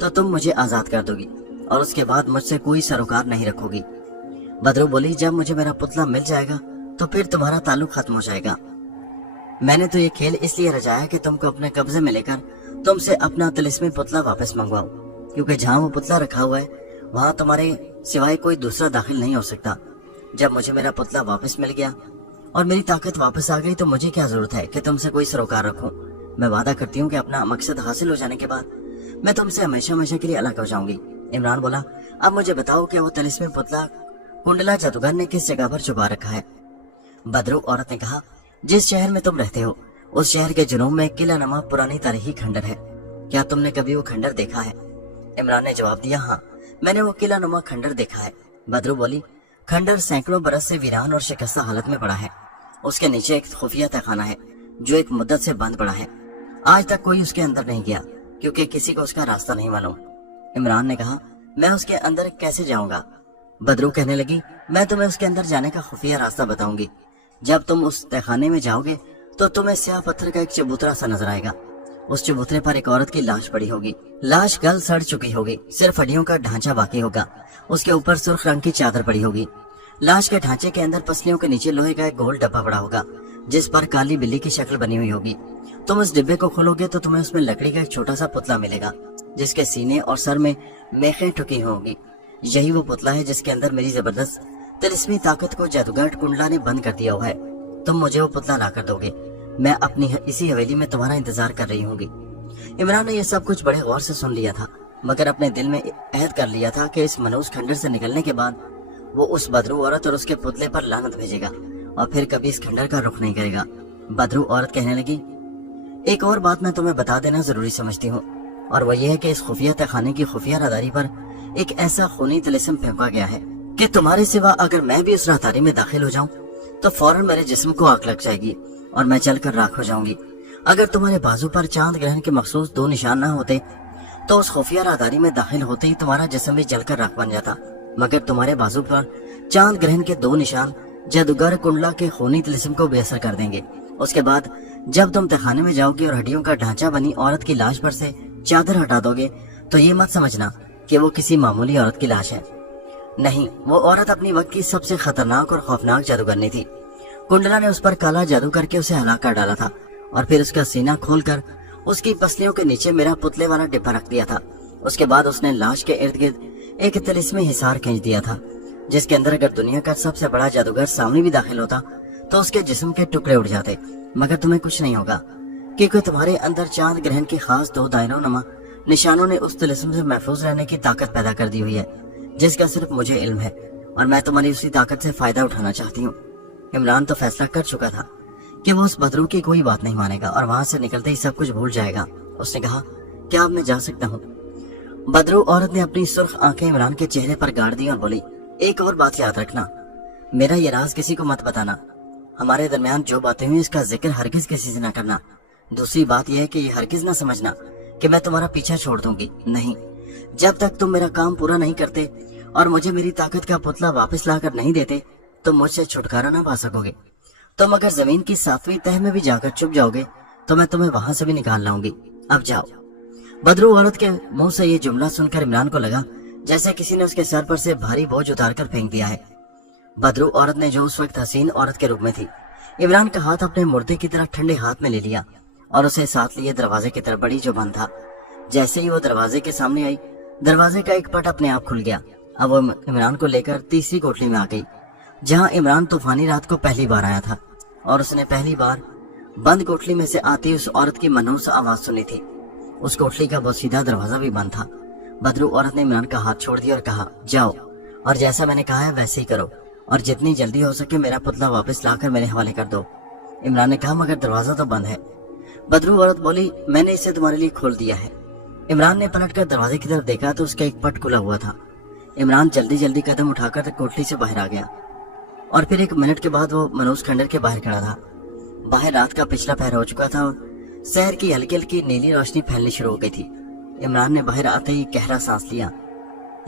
तो तुम मुझे आजाद कर दोगी और उसके बाद मुझसे कोई सरोकार नहीं रखोगी। बदरू बोली, जब मुझे मेरा पुतला मिल जाएगा तो फिर तुम्हारा ताल्लुक खत्म हो जाएगा। मैंने तो ये खेल इसलिए रचाया कि तुमको अपने कब्जे में लेकर तुमसे अपना तिलिस्मी पुतला वापस मंगवाऊं, क्योंकि जहाँ वो पुतला रखा हुआ है वहाँ तुम्हारे सिवाय कोई दूसरा दाखिल नहीं हो सकता। जब मुझे मेरा पुतला वापस मिल गया और मेरी ताकत वापस आ गई तो मुझे क्या जरूरत है कि तुमसे कोई सरोकार रखूं। मैं वादा करती हूँ कि अपना मकसद हासिल हो जाने के बाद मैं तुमसे हमेशा हमेशा के लिए अलग हो जाऊंगी। इमरान बोला, अब मुझे बताओ कि वो तिलिस्मी पुतला कुंडला जादूगर ने किस जगह पर छुपा रखा है? बदरू औरत ने कहा, जिस शहर में तुम रहते हो उस शहर के जुनूब में किला नमा पुरानी तारीखी खंडर है। क्या तुमने कभी वो खंडर देखा है? इमरान ने जवाब दिया, हाँ मैंने वो किला नुमा खंडर देखा है। बदरू बोली, खंडर सैकड़ों बरस से वीरान और शिकस्ता हालत में पड़ा है। उसके नीचे एक खुफिया तहखाना है जो एक मुद्दत से बंद पड़ा है। आज तक कोई उसके अंदर नहीं गया क्योंकि किसी को उसका रास्ता नहीं मालूम। इमरान ने कहा, मैं उसके अंदर कैसे जाऊंगा? बदरू कहने लगी, मैं तुम्हें उसके अंदर जाने का खुफिया रास्ता बताऊंगी। जब तुम उस तहखाने में जाओगे तो तुम्हें स्याह पत्थर का एक चबूतरा सा नजर आएगा। उस चबूतरे पर एक औरत की लाश पड़ी होगी। लाश गल सड़ चुकी होगी, सिर्फ हड्डियों का ढांचा बाकी होगा। उसके ऊपर सुर्ख रंग की चादर पड़ी होगी। लाश के ढांचे के अंदर पसलियों के नीचे लोहे का एक गोल डब्बा पड़ा होगा जिस पर काली बिल्ली की शक्ल बनी हुई होगी। तुम उस डिब्बे को खोलोगे तो तुम्हें उसमें लकड़ी का एक छोटा सा पुतला मिलेगा जिसके सीने और सर में मेखें ठुकी होंगी। यही वो पुतला है जिसके अंदर मेरी जबरदस्त तिलिस्मी ताकत को जादूगर कुंडला ने बंद कर दिया हुआ है। तुम मुझे वो पुतला ला कर दोगे। मैं अपनी इसी हवेली में तुम्हारा इंतजार कर रही होंगी। इमरान ने यह सब कुछ बड़े गौर से सुन लिया था, मगर अपने दिल में अहद कर लिया था कि इस मनहूस खंडर से निकलने के बाद वो उस बदरू औरत और उसके पुतले पर लानत भेजेगा और फिर कभी इस खंडर का रुख नहीं करेगा। बदरू औरत कहने लगी, एक और बात मैं तुम्हें बता देना जरूरी समझती हूँ, और वह यह है कि इस खुफिया तहखाने की खुफिया राहदारी पर एक ऐसा खूनी तिलिस्म फेंका गया है कि तुम्हारे सिवा अगर मैं भी उस राहदारी में दाखिल हो जाऊं तो फौरन मेरे जिस्म को आग लग जाएगी और मैं जलकर राख हो जाऊंगी। अगर तुम्हारे बाजू पर चांद ग्रहण के मखसूस 2 निशान न होते तो उस खुफिया राहदारी में दाखिल होते ही तुम्हारा जिस्म भी जलकर राख बन जाता, मगर तुम्हारे बाजू पर चांद ग्रहण के 2 निशान जादूगर कुंडला के खूनी तिलिस्म को बेअसर कर देंगे। उसके बाद जब तुम तहखाने में जाओगे और हड्डियों का ढांचा बनी औरत की लाश पर से चादर हटा दोगे तो ये मत समझना कि वो किसी मामूली औरत की लाश है। नहीं, वो औरत अपनी वक्त की सबसे खतरनाक और खौफनाक जादूगरनी थी। कुंडला ने उस पर काला जादू करके उसे हलाक कर डाला था और फिर उसका सीना खोलकर उसकी पसलियों के नीचे मेरा पुतले वाला डिब्बा रख दिया था। उसके बाद उसने लाश के इर्द गिर्द एक तिलिस्मी हिसार खींच दिया था जिसके अंदर अगर दुनिया का सबसे बड़ा जादूगर सामने भी दाखिल होता तो उसके जिस्म के टुकड़े उड़ जाते, मगर तुम्हें कुछ नहीं होगा क्योंकि तुम्हारे अंदर चांद ग्रहण की खास 2 दायरों नमा निशानों ने उस तिलिस्म से महफूज रहने की ताकत पैदा कर दी हुई है जिसका सिर्फ मुझे इल्म है और मैं तुम्हारी उसी ताकत से फायदा उठाना चाहती हूँ। इमरान तो फैसला कर चुका था कि वो उस बदरू की कोई बात नहीं मानेगा और वहां से निकलते ही सब कुछ भूल जाएगा। उसने कहा, क्या अब मैं जा सकता हूँ? बदरू औरत ने अपनी सुर्ख आंखें इमरान के चेहरे पर गाड़ दी और बोली, एक और बात याद रखना, मेरा ये राज किसी को मत बताना। हमारे दरमियान जो बातें हुई इसका जिक्र हरगिज किसी से न करना। दूसरी बात यह है कि ये हरगिज न समझना कि मैं तुम्हारा पीछा छोड़ दूंगी। नहीं, जब तक तुम मेरा काम पूरा नहीं करते और मुझे मेरी ताकत का पुतला वापस लाकर नहीं देते तो मुझसे छुटकारा ना पा सकोगे। तुम अगर जमीन की 7वीं तह में भी जाकर छुप जाओगे तो मैं तुम्हें वहां से भी निकाल लाऊंगी। अब जाओ। बदरू औरत के मुंह से ये जुमला सुनकर इमरान को लगा जैसे किसी ने उसके सर पर से भारी बोझ उतारकर फेंक दिया है। बदरू औरत ने जो उस वक्त हसीन औरत के रूप में थी, इमरान का हाथ अपने मुर्दे की तरह ठंडे हाथ में ले लिया और उसे साथ लिए दरवाजे की तरफ बढ़ी जो बंद था। जैसे ही वो दरवाजे के सामने आई, दरवाजे का एक पट अपने आप खुल गया। अब वो इमरान को लेकर तीसरी कोठरी में आ गई जहां इमरान तूफानी रात को पहली बार आया था और उसने पहली बार बंद कोठरी में से आती उस औरत की मनहूस आवाज सुनी थी। उस कोठरी का बोसीदा दरवाजा भी बंद था। बदरू औरत ने इमरान का हाथ छोड़ दिया और कहा, जाओ और जैसा मैंने कहा है वैसे ही करो और जितनी जल्दी हो सके मेरा पुतला वापस लाकर मेरे हवाले कर दो। इमरान ने कहा, मगर दरवाजा तो बंद है। बदरू औरत बोली, मैंने इसे तुम्हारे लिए खोल दिया है। इमरान ने पलटकर दरवाजे की तरफ देखा तो उसका एक पट खुला हुआ था। इमरान जल्दी जल्दी कदम उठाकर कोठरी से बाहर आ गया और फिर 1 मिनट के बाद वो मनहूस खंडर के बाहर खड़ा था। बाहर रात का पिछला पहर हो चुका था और शहर की हल्की हल्की नीली रोशनी फैलनी शुरू हो गई थी। इमरान ने बाहर आते ही गहरा सांस लिया।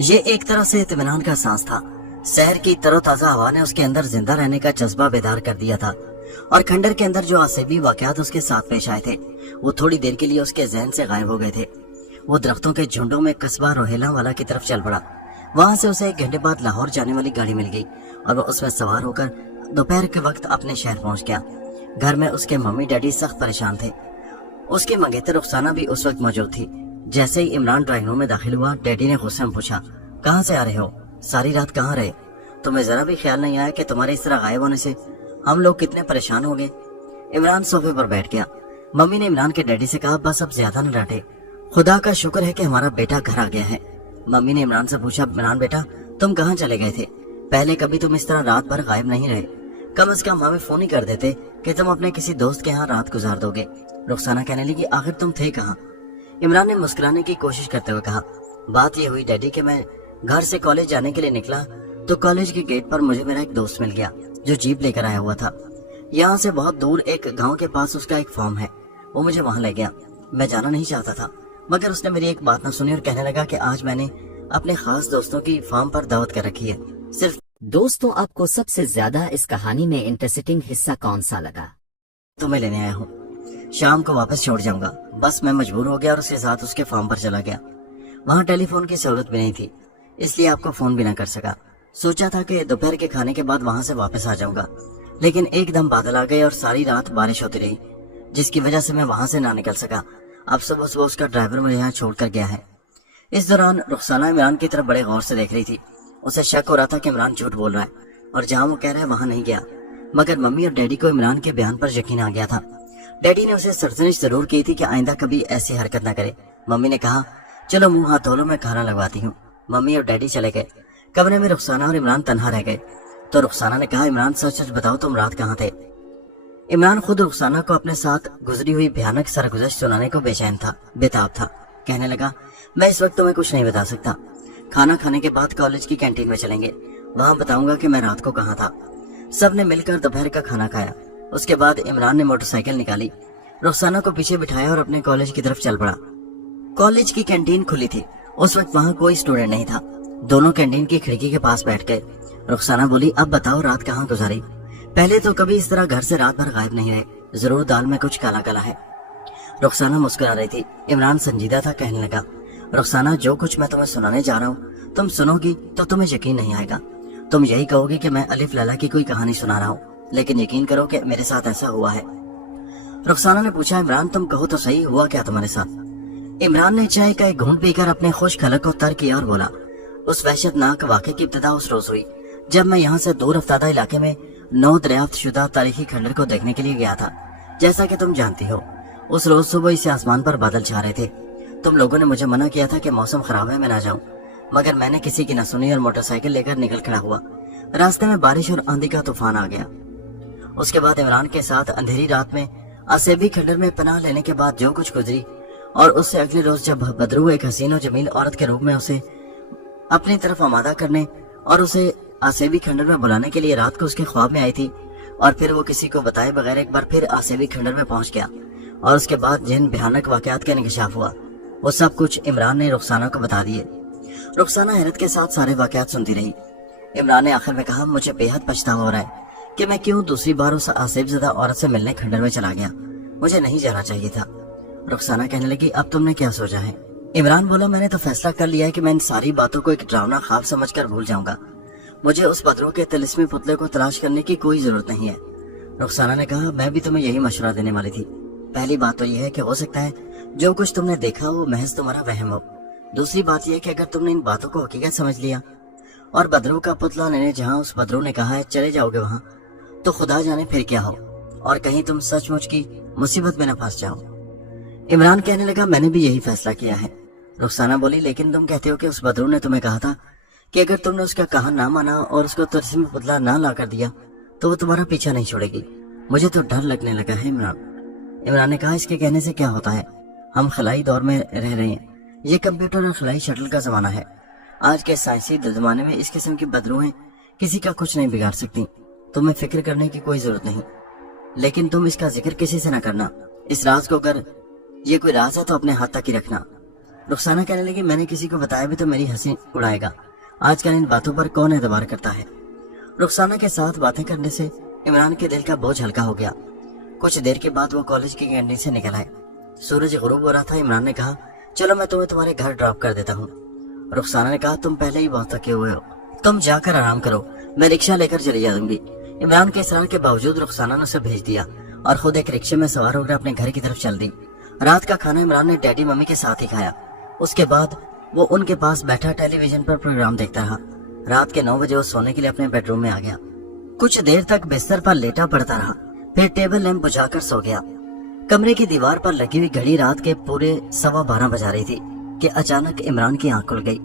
ये एक तरह से इत्मीनान का सांस था। शहर की तरोताजा हवा ने उसके अंदर जिंदा रहने का जज्बा बेदार कर दिया था और खंडर के अंदर जो आसिबी वाकयात उसके साथ पेश आए थे वो थोड़ी देर के लिए उसके जहन से गायब हो गए थे। वो दरख्तों के झुंडों में कस्बा रोहेला वाला की तरफ चल पड़ा। वहां से उसे 1 घंटे बाद लाहौर जाने वाली गाड़ी मिल गई और वो उसमें सवार होकर दोपहर के वक्त अपने शहर पहुंच गया। घर में उसके मम्मी डैडी सख्त परेशान थे। उसकी मंगेतर रुखसाना भी उस वक्त मौजूद थी। जैसे ही इमरान ड्राइंग रूम में दाखिल हुआ, डैडी ने गुस्से में पूछा, कहाँ से आ रहे हो? सारी रात कहाँ रहे? तुम्हें जरा भी ख्याल नहीं आया कि तुम्हारे इस तरह गायब होने से हम लोग कितने परेशान हो गए? इमरान सोफे पर बैठ गया। मम्मी ने इमरान के डैडी से कहा, बस अब ज्यादा न डांटे, खुदा का शुक्र है कि हमारा बेटा घर आ गया है। मम्मी ने इमरान से पूछा, इमरान बेटा तुम कहाँ चले गए थे? पहले कभी तुम इस तरह रात भर गायब नहीं रहे। कम से कम हमें फोन ही कर देते कि तुम अपने किसी दोस्त के यहाँ रात गुजार दोगे। रुखसाना कहने लगी, आखिर तुम थे कहाँ? इमरान ने मुस्कुराने की कोशिश करते हुए कहा, बात ये हुई डैडी कि मैं घर से कॉलेज जाने के लिए निकला तो कॉलेज के गेट पर मुझे मेरा एक दोस्त मिल गया जो जीप लेकर आया हुआ था। यहाँ से बहुत दूर एक गांव के पास उसका एक फार्म है, वो मुझे वहां ले गया। मैं जाना नहीं चाहता था, मगर उसने मेरी एक बात न सुनी और कहने लगा कि आज मैंने अपने खास दोस्तों की फार्म पर दावत कर रखी है। सिर्फ दोस्तों, आपको सबसे ज्यादा इस कहानी में इंटरेस्टिंग हिस्सा कौन सा लगा? तुम्हें लेने आया हूँ, शाम को वापस छोड़ जाऊंगा। बस मैं मजबूर हो गया और उसके साथ उसके फार्म पर चला गया। वहाँ टेलीफोन की सहूलत भी नहीं थी, इसलिए आपको फोन भी न कर सका। सोचा था कि दोपहर के खाने के बाद वहां से वापस आ जाऊंगा, लेकिन एकदम बादल आ गए और सारी रात बारिश होती रही, जिसकी वजह से मैं वहां से ना निकल सका। अब सुबह सुबह उसका ड्राइवर मुझे यहाँ छोड़ कर गया है। इस दौरान रुखसाना इमरान की तरफ बड़े गौर से देख रही थी। उसे शक हो रहा था कि इमरान झूठ बोल रहा है और जहाँ वो कह रहा है वहां नहीं गया, मगर मम्मी और डैडी को इमरान के बयान पर यकीन आ गया था। डैडी ने उसे सरजनिश जरूर की थी कि आइंदा कभी ऐसी हरकत न करे। मम्मी ने कहा, चलो मुंह हाथ धो लो, मैं खाना लगवाती हूँ। मम्मी और डैडी चले गए। कमरे में रुखसाना और इमरान तन्हा रह गए तो रुखसाना ने कहा, इमरान सच सच बताओ तुम रात कहाँ थे? इमरान खुद रुखसाना को अपने साथ गुजरी हुई भयानक सरगुजश्त सुनाने को बेचैन था, बेताब था। कहने लगा, मैं इस वक्त तुम्हें कुछ नहीं बता सकता। खाना खाने के बाद कॉलेज की कैंटीन में चलेंगे, वहाँ बताऊंगा कि मैं रात को कहाँ था। सब ने मिलकर दोपहर का खाना खाया। उसके बाद इमरान ने मोटरसाइकिल निकाली, रुखसाना को पीछे बिठाया और अपने कॉलेज की तरफ चल पड़ा। कॉलेज की कैंटीन खुली थी। उस वक्त वहाँ कोई स्टूडेंट नहीं था। दोनों कैंटीन की खिड़की के पास बैठ गए। रुखसाना बोली, अब बताओ रात कहाँ गुजारी? पहले तो कभी इस तरह घर से रात भर गायब नहीं रहे, जरूर दाल में कुछ काला काला है। रुखसाना मुस्कुरा रही थी। इमरान संजीदा था, कहने लगा, रुखसाना जो कुछ मैं तुम्हें सुनाने जा रहा हूँ तुम सुनोगी तो तुम्हें यकीन नहीं आएगा। तुम यही कहोगी कि मैं अलिफ लैला की कोई कहानी सुना रहा हूँ, लेकिन यकीन करो कि मेरे साथ ऐसा हुआ है। रुखसाना ने पूछा, इमरान तुम कहो तो सही, हुआ क्या तुम्हारे साथ? इमरान ने चाय का एक घूंट पीकर अपने खुश खलक को तर किया और बोला, उस वहशतनाक वाक़े की इब्तिदा उस रोज हुई जब मैं यहाँ से दूर अफ्तादा इलाके में 9 दरियाफ्त शुदा तारीखी खंडर को देखने के लिए गया था। जैसा कि तुम जानती हो, उस रोज सुबह इस आसमान पर बादल छा रहे थे। तुम लोगों ने मुझे मना किया था कि मौसम खराब है, मैं ना जाऊं, मगर मैंने किसी की न सुनी और मोटरसाइकिल लेकर निकल खड़ा हुआ। रास्ते में बारिश और आंधी का तूफान आ गया। उसके बाद इमरान के साथ अंधेरी रात में असेबी खंडर में पनाह लेने के बाद जो कुछ गुजरी, और उससे अगले रोज जब बदरू एक हसीन और जमील औरत के रूप में उसे अपनी तरफ आमादा करने और उसे आसेबी खंडर में बुलाने के लिए रात को उसके ख्वाब में आई थी, और फिर वो किसी को बताए बगैर एक बार फिर आसेबी खंडर में पहुंच गया, और उसके बाद जिन भयानक वाकयात का इंकशाफ हुआ वो सब कुछ इमरान ने रुखसाना को बता दिए। रुखसाना हैरत के साथ सारे वाकयात सुनती रही। इमरान ने आखिर में कहा, मुझे बेहद पछतावा हो रहा है कि मैं क्यों दूसरी बार उस आसेबज़दा औरत से मिलने खंडर में चला गया। मुझे नहीं जाना चाहिए था। रुखसाना कहने लगी, अब तुमने क्या सोचा है? इमरान बोला, मैंने तो फैसला कर लिया है कि मैं इन सारी बातों को एक डरावना ख्वाब समझकर भूल जाऊंगा। मुझे उस बदरू के तिलिस्मी पुतले को तलाश करने की कोई जरूरत नहीं है। रुखसाना ने कहा, मैं भी तुम्हें यही मशवरा देने वाली थी। पहली बात तो यह है कि हो सकता है जो कुछ तुमने देखा वो महज तुम्हारा वहम हो। दूसरी बात यह कि अगर तुमने इन बातों को हकीकत समझ लिया और बदरू का पुतला लेने जहाँ उस बदरू ने कहा है चले जाओगे वहाँ, तो खुदा जाने फिर क्या हो और कहीं तुम सचमुच की मुसीबत में न फंस जाओ। इमरान कहने लगा, मैंने भी यही फैसला किया है। रुखसाना बोली, लेकिन तुम कहते हो कि उस बदरू ने तुम्हें कहा था कि अगर तुमने उसका कहा ना माना और उसको तिलिस्मी पुतला ना ला कर दिया तो वो तुम्हारा पीछा नहीं छोड़ेगी। मुझे तो डर लगने लगा है इमरान ने कहा, इसके कहने से क्या होता है? हम खलाई दौर में रह रहे हैं। ये कंप्यूटर और खलाई शटल का जमाना है। आज के साइंसी जमाने में इस किस्म की बदरूहें किसी का कुछ नहीं बिगाड़ सकती। तुम्हें फिक्र करने की कोई जरूरत नहीं, लेकिन तुम इसका जिक्र किसी से न करना। इस राज को अगर ये कोई राज है तो अपने हाथ तक ही रखना। रुखसाना कहने लगी, मैंने किसी को बताया भी तो मेरी हंसी उड़ाएगा। आजकल इन बातों पर कौन एतबार करता है? रुखसाना के साथ बातें करने से इमरान के दिल का बोझ हल्का हो गया। कुछ देर के बाद वो कॉलेज की कैंटीन से निकल आए। सूरज गुरूब हो रहा था। इमरान ने कहा, चलो मैं तुम्हें तुम्हारे घर ड्रॉप कर देता हूँ। रुखसाना ने कहा, तुम पहले ही बहुत थके हुए हो, तुम जाकर आराम करो, मैं रिक्शा लेकर चली जाऊंगी। इमरान के इसरार के बावजूद रुखसाना ने उसे भेज दिया और खुद एक रिक्शे में सवार होकर अपने घर की तरफ चल दी। रात का खाना इमरान ने डैडी मम्मी के साथ ही खाया। उसके बाद वो उनके पास बैठा टेलीविजन पर प्रोग्राम देखता रहा। रात के 9 बजे वो सोने के लिए अपने बेडरूम में आ गया। कुछ देर तक बिस्तर पर लेटा पड़ता रहा, फिर टेबल लैंप बुझाकर सो गया। कमरे की दीवार पर लगी हुई घड़ी रात के पूरे 12:15 बजा रही थी कि अचानक इमरान की आंख खुल गई।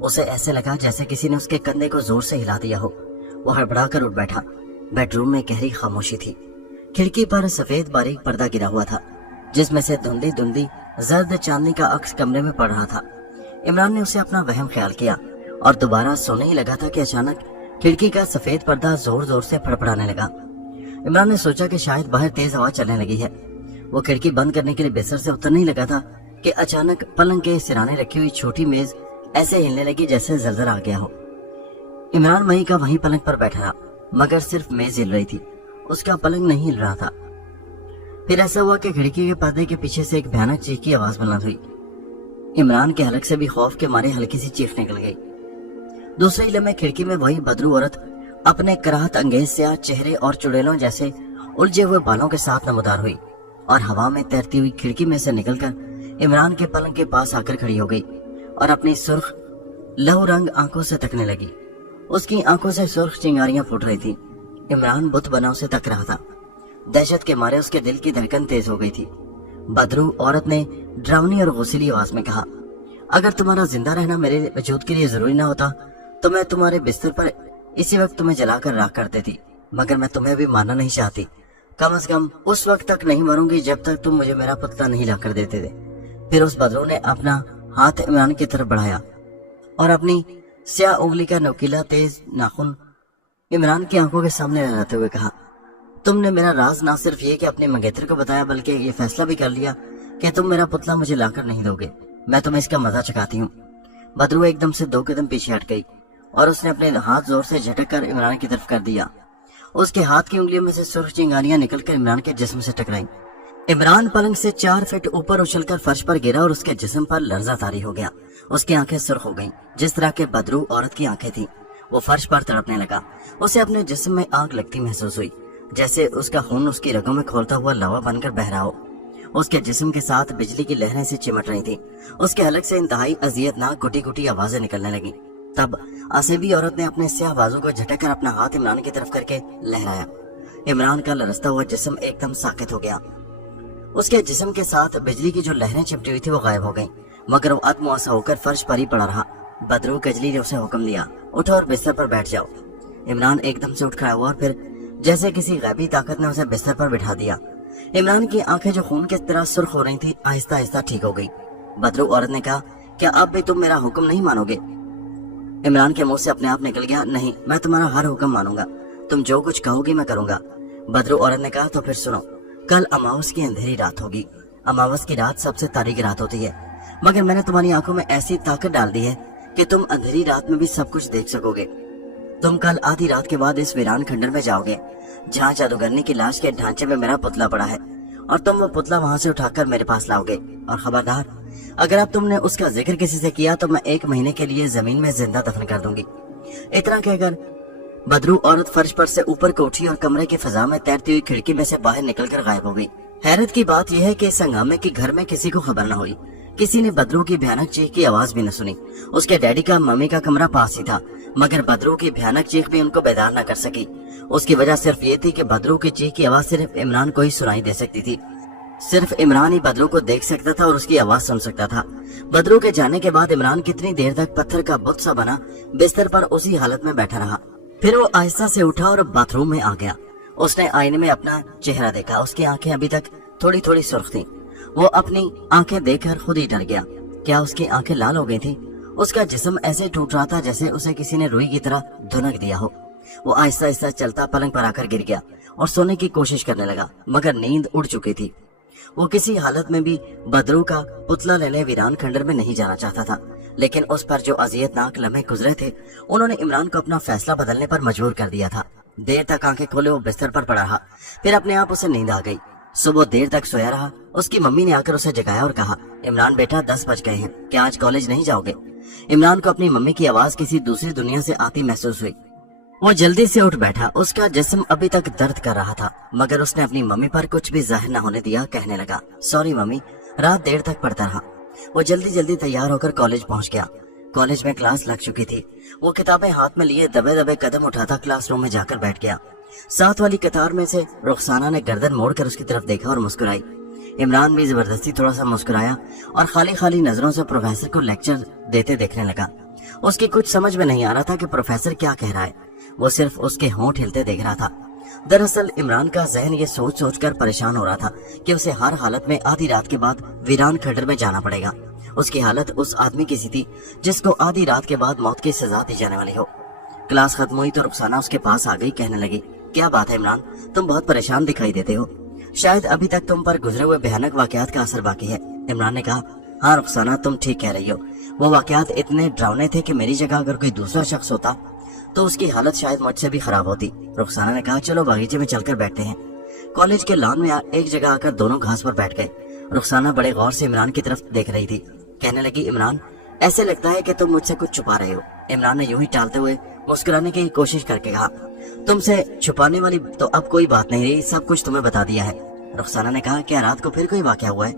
उसे ऐसे लगा जैसे किसी ने उसके कंधे को जोर से हिला दिया हो। वो हड़बड़ा कर उठ बैठा। बेडरूम में गहरी खामोशी थी। खिड़की पर सफेद बारीक पर्दा गिरा हुआ था जिसमें से धुंधली धुंधली जर्द चांदनी का अक्स कमरे में पड़ रहा था। इमरान ने उसे अपना वहम ख्याल किया और दोबारा सोने ही लगा था कि अचानक खिड़की का सफेद पर्दा जोर जोर से फड़फड़ाने लगा। इमरान ने सोचा कि शायद बाहर तेज हवा चलने लगी है। वो खिड़की बंद करने के लिए बिस्तर से उतरने ही लगा था कि अचानक पलंग के सिराने रखी हुई छोटी मेज ऐसे हिलने लगी जैसे जलजल आ गया हो। इमरान वहीं का वहीं पलंग पर बैठा रहा, मगर सिर्फ मेज हिल रही थी, उसका पलंग नहीं हिल रहा था। फिर ऐसा हुआ कि खिड़की के पर्दे के पीछे से एक भयानक चीख की आवाज बुलंद हुई। इमरान के हलक से भी खौफ के मारे हल्की सी चीख निकल गई। दूसरे ही लम्हे खिड़की में वही बदरू औरत अपने कराहत अंगेज स्याह चेहरे और चुड़ैलों जैसे उलझे हुए बालों के साथ नमूदार हुई और हवा में तैरती हुई खिड़की में से निकलकर इमरान के पलंग के पास आकर खड़ी हो गई और अपनी सुर्ख लहू रंग आंखों से तकने लगी। उसकी आंखों से सुर्ख चिंगारियां फूट रही थी। इमरान बुत बना उसे तक रहा था। दहशत के मारे उसके दिल की धड़कन तेज हो गई थी। बदरू औरत ने डरावनी और गुस्सैली आवाज में कहा, अगर तुम्हारा जिंदा रहना मेरे वजूद के लिए जरूरी ना होता तो मैं तुम्हारे बिस्तर पर इसी वक्त तुम्हें जलाकर राख कर देती, मगर मैं तुम्हें भी मारना नहीं चाहती। कम से कम उस वक्त तक नहीं मरूंगी जब तक तुम मुझे मेरा पुतला नहीं ला कर देते थे। फिर उस बदरू ने अपना हाथ इमरान की तरफ बढ़ाया और अपनी स्याह उंगली का नोकीला तेज नाखून इमरान की आंखों के सामने लहराते हुए कहा, तुमने मेरा राज ना सिर्फ ये कि अपने मंगेतर को बताया बल्कि ये फैसला भी कर लिया कि तुम मेरा पुतला मुझे लाकर नहीं दोगे। मैं तुम्हें इसका मजा चखाती हूँ। बदरू एकदम से 2 कदम पीछे हट गई और उसने अपने हाथ जोर से झटक कर इमरान की तरफ कर दिया। उसके हाथ की उंगलियों में से सुर्ख चिंगारियां निकलकर इमरान के जिस्म से टकराई। इमरान पलंग से 4 फीट ऊपर उछलकर फर्श पर गिरा और उसके जिस्म पर लर्जा तारी हो गया। उसकी आंखें सुर्ख हो गईं, जिस तरह के बदरू औरत की आंखें थीं। वो फर्श पर तड़पने लगा। उसे अपने जिस्म में आग लगती महसूस हुई, जैसे उसका खून उसकी रगों में खोलता हुआ लावा बनकर बह रहा हो। उसके जिस्म के साथ बिजली की लहरें से चिमट रही थी। उसके हलक से इंतहाई अजियतनाक गुटी गुटी आवाजें निकलने लगी। तब आसेबी औरत ने अपने स्याह बाजू को झटक कर अपना हाथ इमरान की तरफ करके लहराया। इमरान का लरसता हुआ जिस्म एकदम साकित हो गया। उसके जिस्म के साथ बिजली की जो लहरें चिपटी हुई थी वो गायब हो गईं, मगर वो अतमुआसा होकर फर्श पर ही पड़ा रहा। बदरू कजली ने उसे हुक्म दिया, उठो और बिस्तर पर बैठ जाओ। इमरान एकदम से उठ खड़ा हुआ और फिर जैसे किसी गैबी ताकत ने उसे बिस्तर पर बिठा दिया। इमरान की आंखें जो खून की तरह सुर्ख हो रही थी आहिस्ता आहिस्ता ठीक हो गई। बदरू औरत ने कहा, क्या अब भी तुम मेरा हुक्म नहीं मानोगे? इमरान के मुंह से अपने आप निकल गया, नहीं, मैं तुम्हारा हर हुक्म मानूंगा। तुम जो कुछ कहोगी मैं करूंगा। बदरू औरत ने कहा, तो फिर सुनो, कल अमावस की अंधेरी रात होगी। अमावस की रात सबसे तारीख रात होती है, मगर मैंने तुम्हारी आंखों में ऐसी ताकत डाल दी है कि तुम अंधेरी रात में भी सब कुछ देख सकोगे। तुम कल आधी रात के बाद इस वीरान खंडर में जाओगे जहाँ जादूगरनी की लाश के ढांचे में मेरा पुतला पड़ा है, और तुम वो पुतला वहाँ से उठाकर मेरे पास लाओगे। और खबरदार, अगर अब तुमने उसका जिक्र किसी से किया तो मैं 1 महीने के लिए जमीन में जिंदा दफन कर दूंगी। इतना कहकर बदरू औरत फर्श पर से ऊपर को उठी और कमरे की फिजा में तैरती हुई खिड़की में से बाहर निकलकर गायब हो गई। हैरत की बात यह है कि इस हंगामे की घर में किसी को खबर न हुई। किसी ने बदरू की भयानक चीख की आवाज भी न सुनी। उसके डैडी का मम्मी का कमरा पास ही था, मगर बदरू की भयानक चीख भी उनको बेदार न कर सकी। उसकी वजह सिर्फ ये थी कि बदरू की चीख की आवाज सिर्फ इमरान को ही सुनाई दे सकती थी। सिर्फ इमरान ही बदरू को देख सकता था और उसकी आवाज सुन सकता था। बदरू के जाने के बाद इमरान कितनी देर तक पत्थर का बुत सा बना बिस्तर पर उसी हालत में बैठा रहा। फिर वो आहिस्ता से उठा और बाथरूम में आ गया। उसने आईने में अपना चेहरा देखा। उसकी आंखें अभी तक थोड़ी थोड़ी सुर्ख थी। वो अपनी आंखें देखकर खुद ही डर गया। क्या उसकी आंखें लाल हो गई थी? उसका जिस्म ऐसे टूट रहा था जैसे उसे किसी ने रुई की तरह धुनक दिया हो। वो आहिस्ता आहिस्ता चलता पलंग पर आकर गिर गया और सोने की कोशिश करने लगा, मगर नींद उड़ चुकी थी। वो किसी हालत में भी बदरू का पुतला लेने वीरान खंडर में नहीं जाना चाहता था, लेकिन उस पर जो अजियतनाक लम्हे गुजरे थे उन्होंने इमरान को अपना फैसला बदलने पर मजबूर कर दिया था। देर तक आंखें खोले वो बिस्तर पर पड़ा रहा। फिर अपने आप उसे नींद आ गई। सुबह देर तक सोया रहा। उसकी मम्मी ने आकर उसे जगाया और कहा, इमरान बेटा 10 बज गए हैं, क्या आज कॉलेज नहीं जाओगे? इमरान को अपनी मम्मी की आवाज किसी दूसरी दुनिया से आती महसूस हुई। वो जल्दी से उठ बैठा। उसका जिस्म अभी तक दर्द कर रहा था, मगर उसने अपनी मम्मी पर कुछ भी जाहिर न होने दिया। कहने लगा, सॉरी मम्मी, रात देर तक पढ़ता रहा। वो जल्दी जल्दी तैयार होकर कॉलेज पहुंच गया। कॉलेज में क्लास लग चुकी थी। वो किताबें हाथ में लिए दबे दबे कदम उठाता क्लासरूम में जाकर बैठ गया। साथ वाली कतार में से रुखसाना ने गर्दन मोड़कर उसकी तरफ देखा और मुस्कुराई। इमरान भी जबरदस्ती थोड़ा सा मुस्कुराया और खाली खाली नजरों से प्रोफेसर को लेक्चर देते देखने लगा। उसकी कुछ समझ में नहीं आ रहा था कि प्रोफेसर क्या कह रहा है, वो सिर्फ उसके होंठ हिलते देख रहा था। दरअसल इमरान का जहन ये सोच सोच कर परेशान हो रहा था कि उसे हर हालत में आधी रात के बाद वीरान खंडर में जाना पड़ेगा। उसकी हालत उस आदमी की सी थी जिसको आधी रात के बाद मौत की सजा दी जाने वाली हो। क्लास खत्म हुई तो रुखसाना उसके पास आ गई, कहने लगी, क्या बात है इमरान, तुम बहुत परेशान दिखाई देते हो, शायद अभी तक तुम पर गुजरे हुए भयानक वाकयात का असर बाकी है। इमरान ने कहा, हाँ रुखसाना, तुम ठीक कह रही हो, वो वाकयात इतने डरावने थे कि मेरी जगह अगर कोई दूसरा शख्स होता तो उसकी हालत शायद मुझसे भी खराब होती। रुखसाना ने कहा, चलो बागीचे में चलकर बैठते हैं। कॉलेज के लॉन में एक जगह आकर दोनों घास पर बैठ गए। रुखसाना बड़े गौर से इमरान की तरफ देख रही थी। कहने लगी, इमरान, ऐसे लगता है कि तुम मुझसे कुछ छुपा रहे हो। इमरान ने यूं ही टालते हुए मुस्कुराने की कोशिश करके कहा, तुमसे छुपाने वाली तो अब कोई बात नहीं रही, सब कुछ तुम्हें बता दिया है। रुखसाना ने कहा, क्या रात को फिर कोई वाकया हुआ है?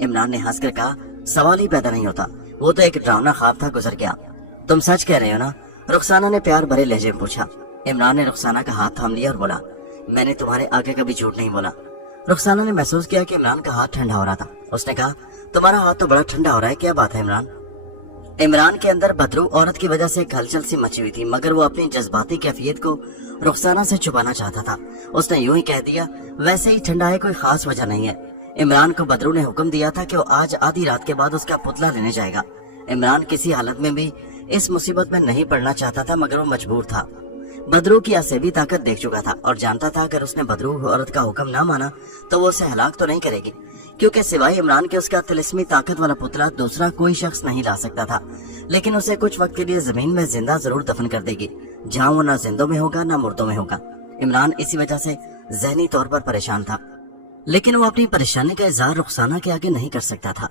इमरान ने हंसकर कहा, सवाल ही पैदा नहीं होता, वो तो एक डरावना ख्वाब था, गुजर गया। तुम सच कह रहे हो ना? रुखसाना ने प्यार भरे लहजे में पूछा। इमरान ने रुखसाना का हाथ थाम लिया और बोला, मैंने तुम्हारे आगे कभी झूठ नहीं बोला। रुखसाना ने महसूस किया कि इमरान का हाथ ठंडा हो रहा था। उसने कहा, तुम्हारा हाथ तो बड़ा ठंडा हो रहा है, क्या बात है इमरान? इमरान के अंदर बदरू औरत की वजह से एक हलचल सी मची हुई थी, मगर वो अपनी जज्बाती कैफियत को रुखसाना से छुपाना चाहता था। उसने यूं ही कह दिया, वैसे ही ठंडा है, कोई खास वजह नहीं है। इमरान को बदरू ने हुक्म दिया था कि वो आज आधी रात के बाद उसका पुतला लेने जाएगा। इमरान किसी हालत में भी इस मुसीबत में नहीं पड़ना चाहता था, मगर वो मजबूर था। बदरू की असेबी ताकत देख चुका था और जानता था अगर उसने बदरू औरत का हुक्म ना माना तो वो उसे हलाक तो नहीं करेगी, क्योंकि सिवाय इमरान के उसका तिलिस्मी ताकत वाला पुतला दूसरा कोई शख्स नहीं ला सकता था। लेकिन उसे कुछ वक्त के लिए जमीन में जिंदा जरूर दफन कर देगी, जहाँ वो ना जिंदों में होगा ना मुर्दों में होगा। इमरान इसी वजह से जहनी तौर पर परेशान था, लेकिन वो अपनी परेशानी का इजहार रुखसाना के आगे नहीं कर सकता था।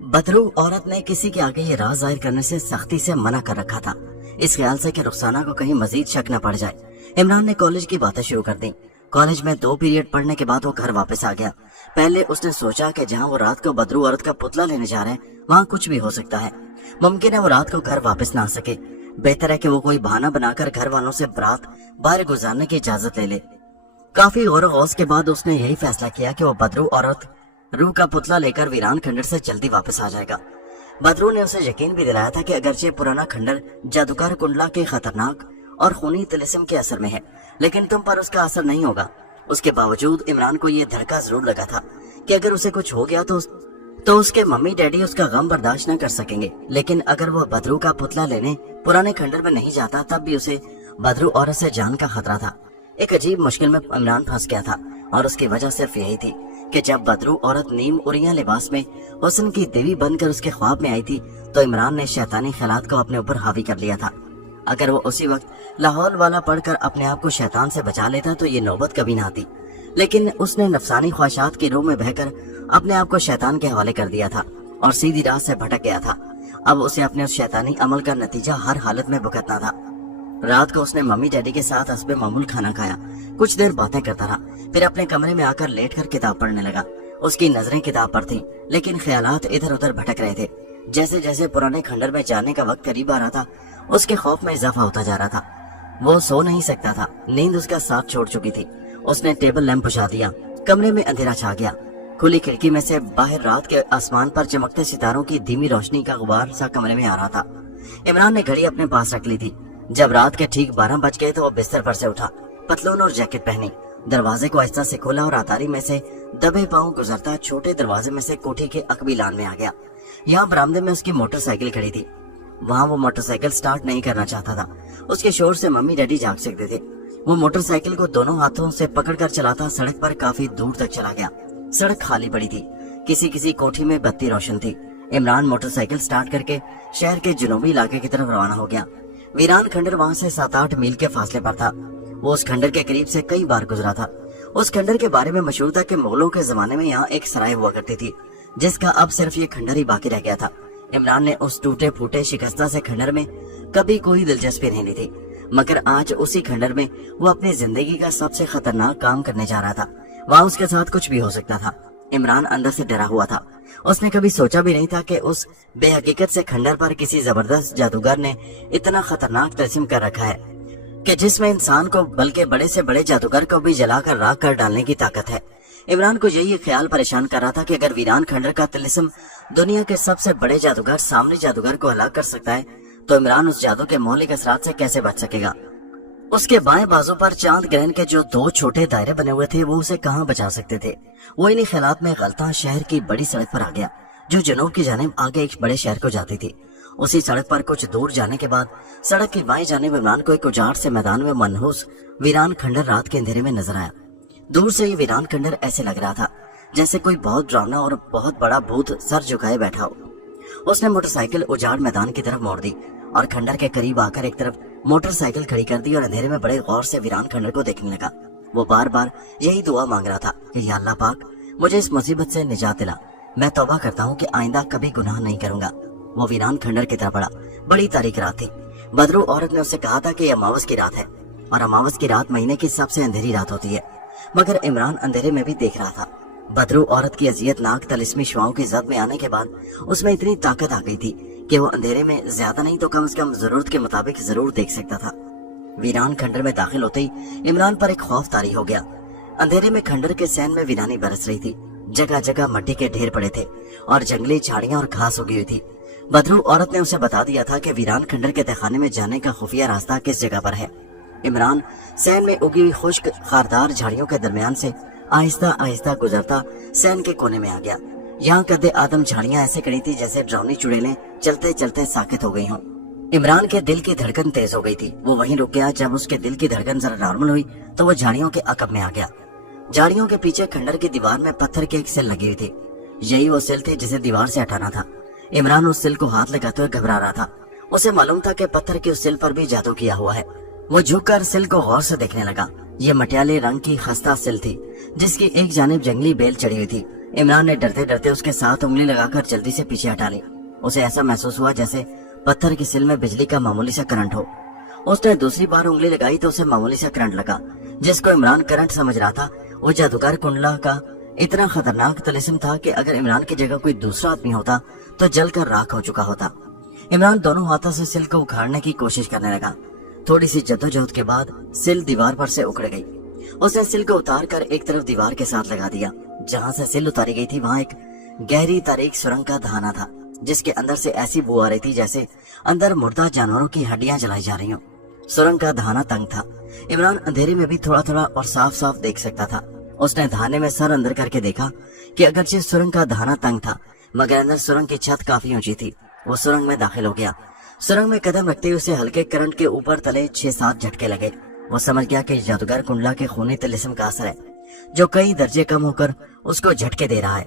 बदरू औरत ने किसी के आगे ये राज जाहिर करने से सख्ती से मना कर रखा था, इस ख्याल से कि रुखसाना को कहीं मजीद शक न पड़ जाए। इमरान ने कॉलेज की बातें शुरू कर दी। कॉलेज में 2 पीरियड पढ़ने के बाद वो घर वापस आ गया। पहले उसने सोचा कि जहाँ वो रात को बदरू औरत का पुतला लेने जा रहे हैं वहाँ कुछ भी हो सकता है, मुमकिन है वो रात को घर वापस ना आ सके। बेहतर है कि वो कोई बहाना बनाकर घर वालों से रात बाहर गुजारने की इजाजत ले ले। काफी गौर गौस के बाद उसने यही फैसला किया कि वो बदरू औरत रूह का पुतला लेकर वीरान खंडर से जल्दी वापस आ जाएगा। बदरू ने उसे यकीन भी दिलाया था कि अगरचे पुराना खंडर जादूगर कुंडला के खतरनाक और खूनी तिलिस्म के असर में है, लेकिन तुम पर उसका असर नहीं होगा। उसके बावजूद इमरान को यह धड़का जरूर लगा था कि अगर उसे कुछ हो गया तो उसके मम्मी डैडी उसका गम बर्दाश्त न कर सकेंगे। लेकिन अगर वह बदरू का पुतला लेने पुराने खंडर में नहीं जाता तब भी उसे बदरू औरत से जान का खतरा था। एक अजीब मुश्किल में इमरान फंस गया था और उसकी वजह सिर्फ यही थी कि जब बदरू औरत नीम उरिया लिबास में हुस्न की देवी बनकर उसके ख्वाब में आई थी तो इमरान ने शैतानी ख्यालात को अपने ऊपर हावी कर लिया था। अगर वो उसी वक्त लाहौल वाला पढ़कर अपने आप को शैतान से बचा लेता तो ये नौबत कभी ना आती, लेकिन उसने नफसानी ख्वाहिशात की रूह में बहकर अपने आप को शैतान के हवाले कर दिया था और सीधी राह से भटक गया था। अब उसे अपने उस शैतानी अमल का नतीजा हर हालत में भुगतना था। रात को उसने मम्मी डैडी के साथ हस्बे मामूल खाना खाया, कुछ देर बातें करता रहा, फिर अपने कमरे में आकर लेटकर किताब पढ़ने लगा। उसकी नजरें किताब पर थीं, लेकिन ख्यालात इधर उधर भटक रहे थे। जैसे जैसे पुराने खंडर में जाने का वक्त करीब आ रहा था उसके खौफ में इजाफा होता जा रहा था। वो सो नहीं सकता था, नींद उसका साथ छोड़ चुकी थी। उसने टेबल लैंप बुझा दिया, कमरे में अंधेरा छा गया। खुली खिड़की में से बाहर रात के आसमान पर चमकते सितारों की धीमी रोशनी का गुबार सा कमरे में आ रहा था। इमरान ने घड़ी अपने पास रख ली थी। जब रात के ठीक 12 बज गए तो वो बिस्तर पर से उठा, पतलून और जैकेट पहनी, दरवाजे को आहिस्ता से खोला और अतारी में से दबे पांव गुजरता छोटे दरवाजे में से कोठी के अकबी लान में आ गया। यहाँ बरामदे में उसकी मोटरसाइकिल खड़ी थी। वहाँ वो मोटरसाइकिल स्टार्ट नहीं करना चाहता था, उसके शोर से मम्मी डैडी जाग सकते थे। वो मोटरसाइकिल को दोनों हाथों से पकड़कर चलाता सड़क पर काफी दूर तक चला गया। सड़क खाली पड़ी थी, किसी किसी कोठी में बत्ती रोशन थी। इमरान मोटरसाइकिल स्टार्ट करके शहर के जनूबी इलाके की तरफ रवाना हो गया। वीरान खंडर वहाँ से 7-8 मील के फासले पर था। वो उस खंडर के करीब से कई बार गुजरा था। उस खंडर के बारे में मशहूर था कि मुगलों के जमाने में यहाँ एक सराय हुआ करती थी, जिसका अब सिर्फ ये खंडर ही बाकी रह गया था। इमरान ने उस टूटे फूटे शिकस्ता से खंडर में कभी कोई दिलचस्पी नहीं ली थी, मगर आज उसी खंडर में वो अपनी जिंदगी का सबसे खतरनाक काम करने जा रहा था। वहाँ उसके साथ कुछ भी हो सकता था। इमरान अंदर से डरा हुआ था। उसने कभी सोचा भी नहीं था कि उस बेहकीकत से खंडर पर किसी जबरदस्त जादूगर ने इतना खतरनाक तस्म कर रखा है कि जिसमें इंसान को बल्कि बड़े से बड़े जादूगर को भी जलाकर राख कर डालने की ताकत है। इमरान को यही ख्याल परेशान कर रहा था कि अगर वीरान खंडर का तिलिस्म दुनिया के सबसे बड़े जादूगर सामने जादूगर को हलाक कर सकता है, तो इमरान उस जादू के मौलिक असरात से कैसे बच सकेगा। उसके बाएं बाजू पर चांद ग्रहण के जो 2 छोटे दायरे बने हुए थे, वो उसे कहां बचा सकते थे। वो इन्हीं ख्यालात में गलता शहर की बड़ी सड़क पर आ गया, जो जनूब की जानिब आगे एक बड़े शहर को जाती थी। उसी सड़क पर कुछ दूर जाने के बाद सड़क की बाएं जानिब इमरान को एक उजाड़ से मैदान में मनहूस वीरान खंडर रात के अंधेरे में नजर आया। दूर से ये वीरान खंडर ऐसे लग रहा था जैसे कोई बहुत डरावना और बहुत बड़ा भूत सर झुकाए बैठा हो। उसने मोटरसाइकिल उजाड़ मैदान की तरफ मोड़ दी और खंडर के करीब आकर एक तरफ मोटरसाइकिल खड़ी कर दी और अंधेरे में बड़े गौर से वीरान खंडर को देखने लगा। वो बार बार यही दुआ मांग रहा था कि या अल्लाह पाक, मुझे इस मुसीबत से निजात दिला। मैं तौबा करता हूँ कि आइंदा कभी गुनाह नहीं करूंगा। वो वीरान खंडर की तरफ बढ़ा। बड़ी तारीख रात थी। बदरू औरत ने उससे कहा था कि यह अमावस की रात है और अमावस की रात महीने की सबसे अंधेरी रात होती है। मगर इमरान अंधेरे में भी देख रहा था। बदरू औरत की अजियतनाक तलिस्मी शुआओं की जद में आने के बाद उसमें इतनी ताकत आ गई थी कि वो अंधेरे में ज्यादा नहीं तो कम से कम जरूरत के मुताबिक जरूर देख सकता था। वीरान खंडर में दाखिल होते ही इमरान पर एक खौफ तारी हो गया। अंधेरे में खंडर के सैन में वीरानी बरस रही थी। जगह जगह मट्टी के ढेर पड़े थे और जंगली झाड़ियां और घास उगी हुई थी। बदरू औरत ने उसे बता दिया था कि वीरान खंडर के तहखाने में जाने का खुफिया रास्ता किस जगह पर है। इमरान सैन में उगी हुई खुश्क खारदार झाड़ियों के दरमियान से आहिस्ता आहिस्ता गुजरता सैन के कोने में आ गया। यहाँ कदे आदम झाड़ियां ऐसे खड़ी थी जैसे ड्राउनी चुड़ैलें चलते चलते साकित हो गई हों। इमरान के दिल की धड़कन तेज हो गई थी। वो वहीं रुक गया। जब उसके दिल की धड़कन जरा नॉर्मल हुई तो वो झाड़ियों के अकब में आ गया। झाड़ियों के पीछे खंडर की दीवार में पत्थर की एक सिल लगी हुई थी। यही वो सिल थी जिसे दीवार से हटाना था। इमरान उस सिल को हाथ लगाते हुए घबरा रहा था। उसे मालूम था कि पत्थर की उस सिल पर भी जादू किया हुआ है। वो झुककर सिल को गौर से देखने लगा। ये मटियाले रंग की खस्ता सिल थी जिसकी एक जानिब जंगली बेल चढ़ी हुई थी। इमरान ने डरते डरते उसके साथ उंगली लगाकर जल्दी से पीछे हटा ली। उसे ऐसा महसूस हुआ जैसे पत्थर की सिल में बिजली का मामूली सा करंट हो। उसने दूसरी बार उंगली लगाई तो उसे मामूली सा करंट लगा, जिसको इमरान करंट समझ रहा था। वो जादूगर कुंडला का इतना खतरनाक तिलिस्म था कि अगर इमरान की जगह कोई दूसरा आदमी होता तो जलकर राख हो चुका होता। इमरान दोनों हाथों से सिल को उखाड़ने की कोशिश करने लगा। थोड़ी सी जद्दोजहद के बाद सिल दीवार पर से उखड़ गई। उसने सिल को उतार कर एक तरफ दीवार के साथ लगा दिया। जहाँ से सिल उतारी गई थी वहाँ एक गहरी तारीख सुरंग का दहाना था, जिसके अंदर से ऐसी बू आ रही थी जैसे अंदर मुर्दा जानवरों की हड्डियां जलाई जा रही हों। सुरंग का दहाना तंग था। इमरान अंधेरे में भी थोड़ा थोड़ा और साफ साफ देख सकता था। उसने दहाने में सर अंदर करके देखा कि अगरचे सुरंग का दहाना तंग था मगर अंदर सुरंग की छत काफी ऊंची थी। वो सुरंग में दाखिल हो गया। सुरंग में कदम रखते ही उसे हल्के करंट के ऊपर तले 6-7 झटके लगे। वो समझ गया कि जादूगर कुंडला के खूनी तिलिस्म का असर है जो कई दर्जे कम होकर उसको झटके दे रहा है।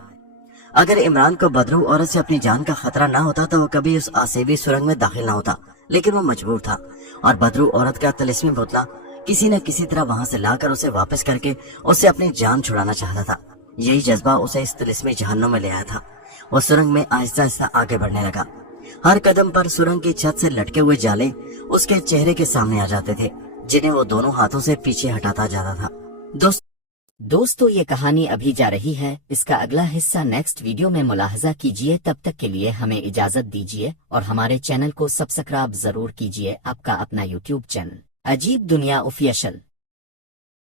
अगर इमरान को बदरू औरत से अपनी जान का खतरा ना होता तो वो कभी उस आसेबी सुरंग में दाखिल ना होता, लेकिन वो मजबूर था और बदरू औरत का तिलिस्मी पुतला किसी न किसी तरह वहां से लाकर उसे वापस करके उससे अपनी जान छुड़ाना चाहता था। यही जज्बा उसे इस तिलिस्मी जहन्नुम में ले आया था। वो सुरंग में आहिस्ता आहिस्ता आगे बढ़ने लगा। हर कदम पर सुरंग की छत से लटके हुए जाले उसके चेहरे के सामने आ जाते थे, जिन्हें वो दोनों हाथों से पीछे हटाता जाता था। दोस्तों ये कहानी अभी जा रही है। इसका अगला हिस्सा नेक्स्ट वीडियो में मुलाहजा कीजिए। तब तक के लिए हमें इजाजत दीजिए और हमारे चैनल को सब्सक्राइब जरूर कीजिए। आपका अपना यूट्यूब चैनल अजीब दुनिया ऑफिशियल।